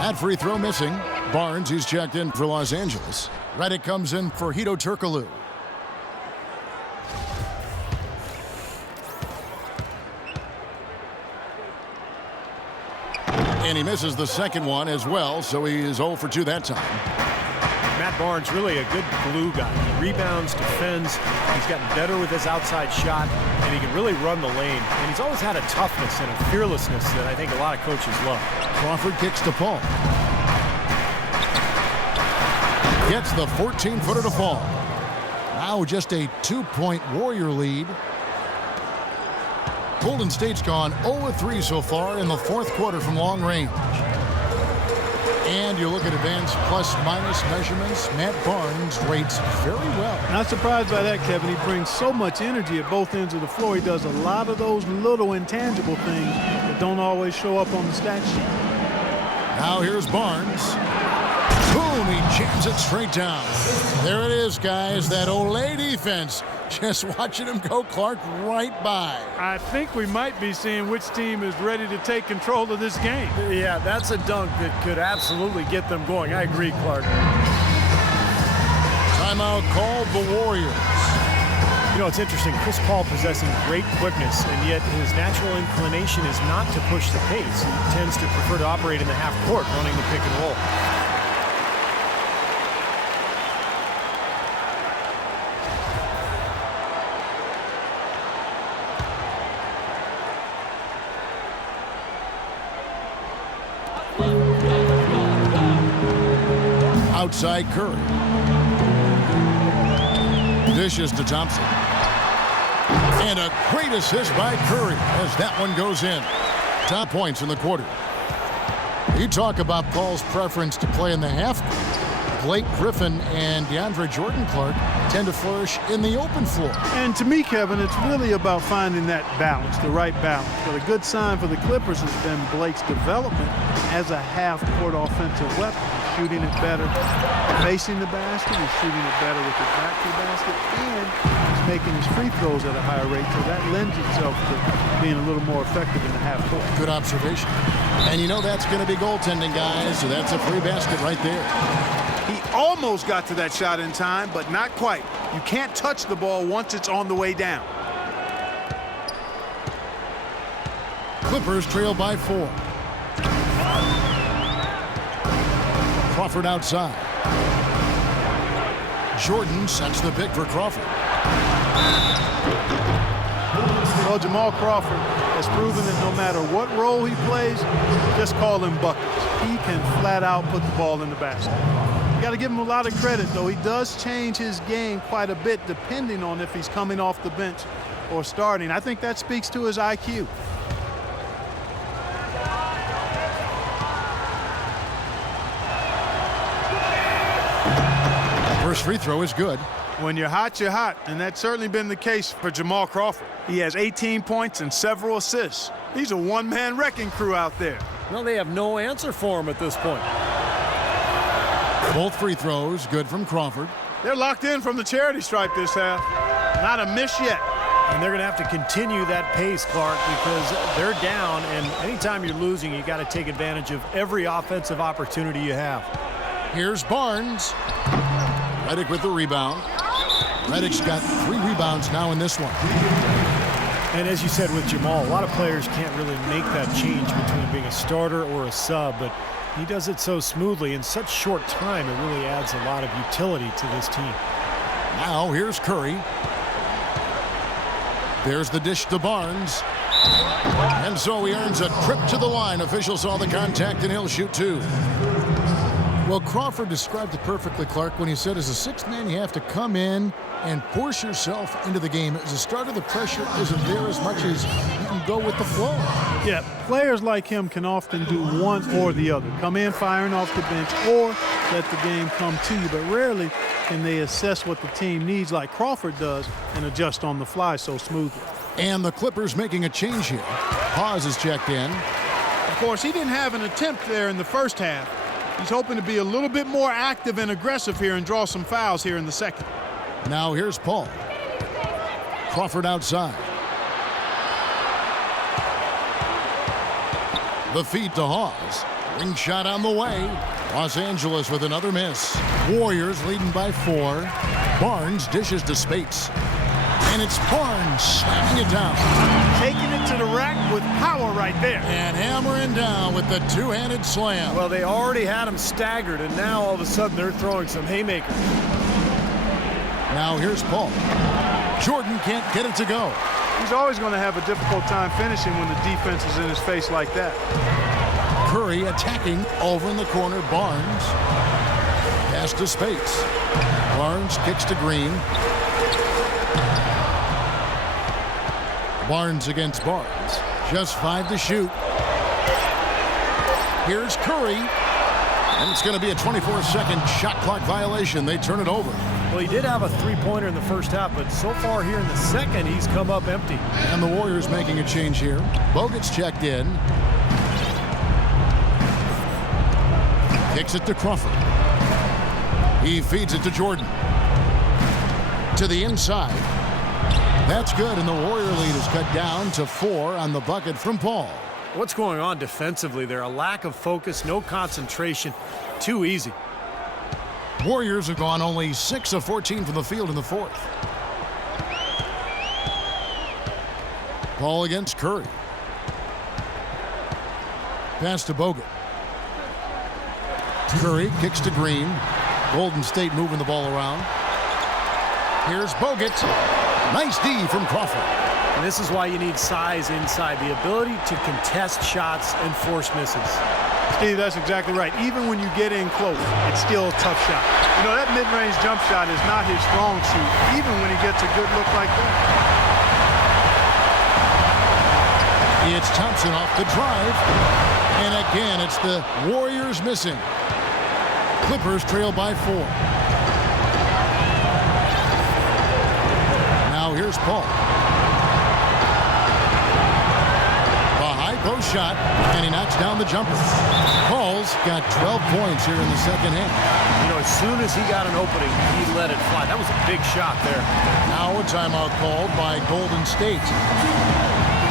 That free throw missing. Barnes, he's checked in for Los Angeles. Redick comes in for Hedo Turkoglu. And he misses the second one as well, so he is 0 for 2 that time. Matt Barnes, really a good glue guy. He rebounds, defends. He's gotten better with his outside shot, and he can really run the lane. And he's always had a toughness and a fearlessness that I think a lot of coaches love. Crawford kicks to Paul. Gets the 14-footer to fall. Now just a 2-point Warrior lead. Golden State's gone 0-3 so far in the 4th quarter from long range. And you look at advanced plus-minus measurements, Matt Barnes rates very well. Not surprised by that, Kevin. He brings so much energy at both ends of the floor. He does a lot of those little intangible things that don't always show up on the stat sheet. Now here's Barnes. Boom, he jams it straight down. There it is, guys, that Olay defense. Just watching him go, Clark, right by. I think we might be seeing which team is ready to take control of this game. Yeah, that's a dunk that could absolutely get them going. I agree, Clark. Timeout called the Warriors. You know, it's interesting. Chris Paul possessing great quickness, and yet his natural inclination is not to push the pace. He tends to prefer to operate in the half court, running the pick and roll. Outside Curry. Dishes to Thompson. And a great assist by Curry as that one goes in. Top points in the quarter. You talk about Paul's preference to play in the half court. Blake Griffin and DeAndre Jordan Clark tend to flourish in the open floor. And to me, Kevin, it's really about finding that balance, the right balance. But a good sign for the Clippers has been Blake's development as a half-court offensive weapon. He's shooting it better, facing the basket. He's shooting it better with his back to the basket, and he's making his free throws at a higher rate. So that lends itself to being a little more effective in the half-court. Good observation. And you know that's going to be goaltending, guys. So that's a free basket right there. He almost got to that shot in time, but not quite. You can't touch the ball once it's on the way down. Clippers trail by 4. Crawford outside. Jordan sets the pick for Crawford. Well, Jamal Crawford has proven that no matter what role he plays, just call him buckets. He can flat out put the ball in the basket. You got to give him a lot of credit, though. He does change his game quite a bit depending on if he's coming off the bench or starting. I think that speaks to his IQ. First free throw is good. When you're hot, and that's certainly been the case for Jamal Crawford. He has 18 points and several assists. He's a one-man wrecking crew out there. Well, they have no answer for him at this point. Both free throws good from Crawford. They're locked in from the charity stripe this half. Not a miss yet. And they're going to have to continue that pace, Clark, because they're down, and anytime you're losing, you got to take advantage of every offensive opportunity you have. Here's Barnes. Redick with the rebound. Redick's got 3 rebounds now in this one. And as you said with Jamal, a lot of players can't really make that change between being a starter or a sub, but he does it so smoothly in such short time. It really adds a lot of utility to this team. Now here's Curry. There's the dish to Barnes. And so he earns a trip to the line. Officials saw the contact, and he'll shoot 2. Well, Crawford described it perfectly, Clark, when he said as a sixth man, you have to come in and force yourself into the game. As a starter, the pressure isn't there as much as you can go with the flow. Yeah, players like him can often do one or the other. Come in firing off the bench or let the game come to you, but rarely can they assess what the team needs like Crawford does and adjust on the fly so smoothly. And the Clippers making a change here. Paz is checked in. Of course, he didn't have an attempt there in the first half. He's hoping to be a little bit more active and aggressive here and draw some fouls here in the second. Now here's Paul. Crawford outside. The feed to Hawes. Ring shot on the way. Los Angeles with another miss. Warriors leading by 4. Barnes dishes to Spates. And it's Barnes slamming it down. Taking it to the rack with power right there. And hammering down with the two-handed slam. Well, they already had him staggered, and now all of a sudden they're throwing some haymakers. Now here's Paul. Jordan can't get it to go. He's always going to have a difficult time finishing when the defense is in his face like that. Curry attacking over in the corner. Barnes. Pass to Spates. Barnes kicks to Green. Barnes against Barnes. Just 5 to shoot. Here's Curry. And it's going to be a 24-second shot clock violation. They turn it over. Well, he did have a three-pointer in the first half, but so far here in the second, he's come up empty. And the Warriors making a change here. Bogut's checked in. Kicks it to Crawford. He feeds it to Jordan. To the inside. That's good, and the Warrior lead is cut down to 4 on the bucket from Paul. What's going on defensively there? A lack of focus, no concentration. Too easy. Warriors have gone only 6 of 14 from the field in the fourth. Paul against Curry. Pass to Bogut. Curry kicks to Green. Golden State moving the ball around. Here's Bogut. Nice D from Crawford. And this is why you need size inside, the ability to contest shots and force misses. Steve, that's exactly right. Even when you get in close, it's still a tough shot. You know, that mid-range jump shot is not his strong suit, even when he gets a good look like that. It's Thompson off the drive. And again, it's the Warriors missing. Clippers trail by 4. Now here's Paul. The high post shot, and he knocks down the jumper. Paul's got 12 points here in the second half. You know, as soon as he got an opening, he let it fly. That was a big shot there. Now a timeout called by Golden State.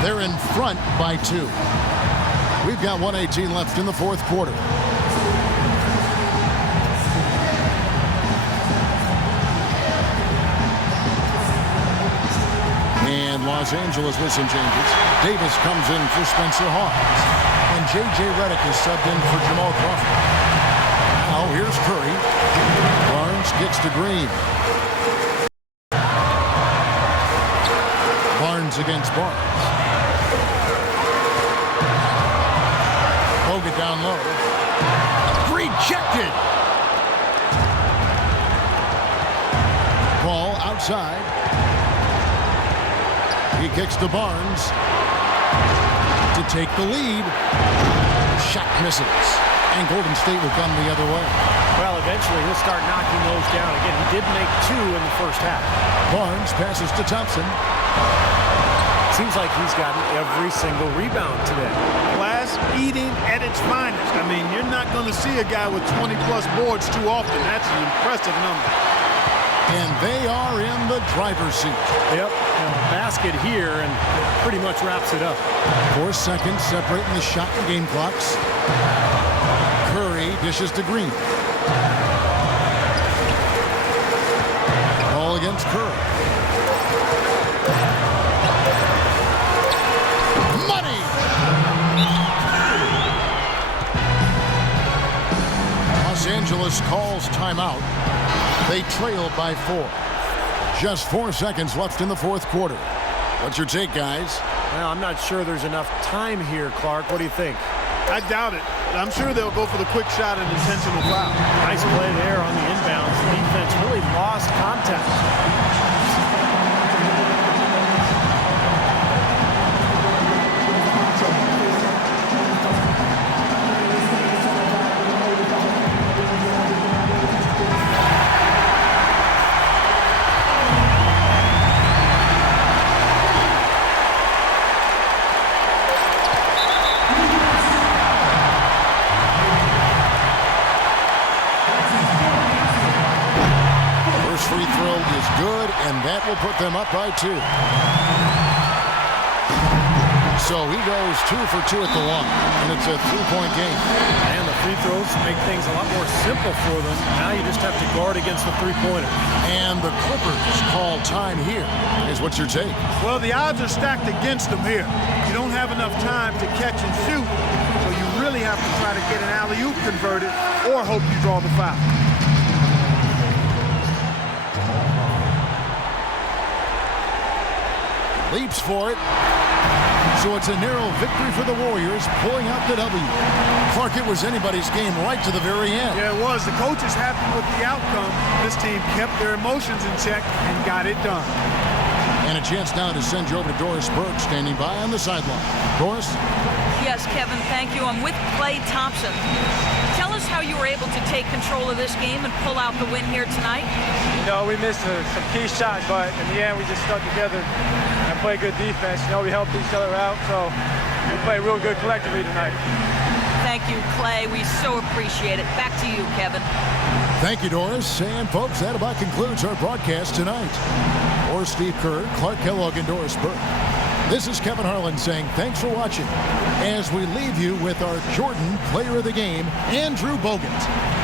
They're in front by 2. We've got 1:18 left in the fourth quarter. And Los Angeles with some changes. Davis comes in for Spencer Hawes. And J.J. Redick is subbed in for Jamal Crawford. Now here's Curry. Barnes gets to Green. Barnes against Barnes. Bogut down low. Rejected. Ball outside. He kicks to Barnes to take the lead. Shot misses. And Golden State will come the other way. Well, eventually he'll start knocking those down. Again, he did make 2 in the first half. Barnes passes to Thompson. Seems like he's gotten every single rebound today. Class eating at its finest. I mean, you're not going to see a guy with 20-plus boards too often. That's an impressive number. And they are in the driver's seat. Yep, and a basket here, and it pretty much wraps it up. 4 seconds separating the shot and game clocks. Curry dishes to Green. Ball against Curry. Money! Los Angeles calls timeout. They trail by 4. Just 4 seconds left in the fourth quarter. What's your take, guys? Well, I'm not sure there's enough time here, Clark. What do you think? I doubt it. I'm sure they'll go for the quick shot and intentional foul. Nice play there on the inbounds. The defense really lost contact. And that will put them up by 2. So he goes 2 for 2 at the line, and it's a 3-point game. And the free throws make things a lot more simple for them. Now you just have to guard against the three-pointer. And the Clippers call time here. What's your take? Well, the odds are stacked against them here. You don't have enough time to catch and shoot, so you really have to try to get an alley-oop converted or hope you draw the foul. Leaps for it. So it's a narrow victory for the Warriors, pulling out the W. Clark, it was anybody's game right to the very end. Yeah, it was. The coach is happy with the outcome. This team kept their emotions in check and got it done. And a chance now to send you over to Doris Burke, standing by on the sideline. Doris? Yes, Kevin, thank you. I'm with Klay Thompson. Tell us how you were able to take control of this game and pull out the win here tonight. You know, we missed some key shots, but in the end, we just stuck together and played good defense. You know, we helped each other out, so we played real good collectively tonight. Thank you, Clay. We so appreciate it. Back to you, Kevin. Thank you, Doris. And, folks, that about concludes our broadcast tonight. For Steve Kerr, Clark Kellogg, and Doris Burke, this is Kevin Harlan saying thanks for watching as we leave you with our Jordan Player of the Game, Andrew Bogut.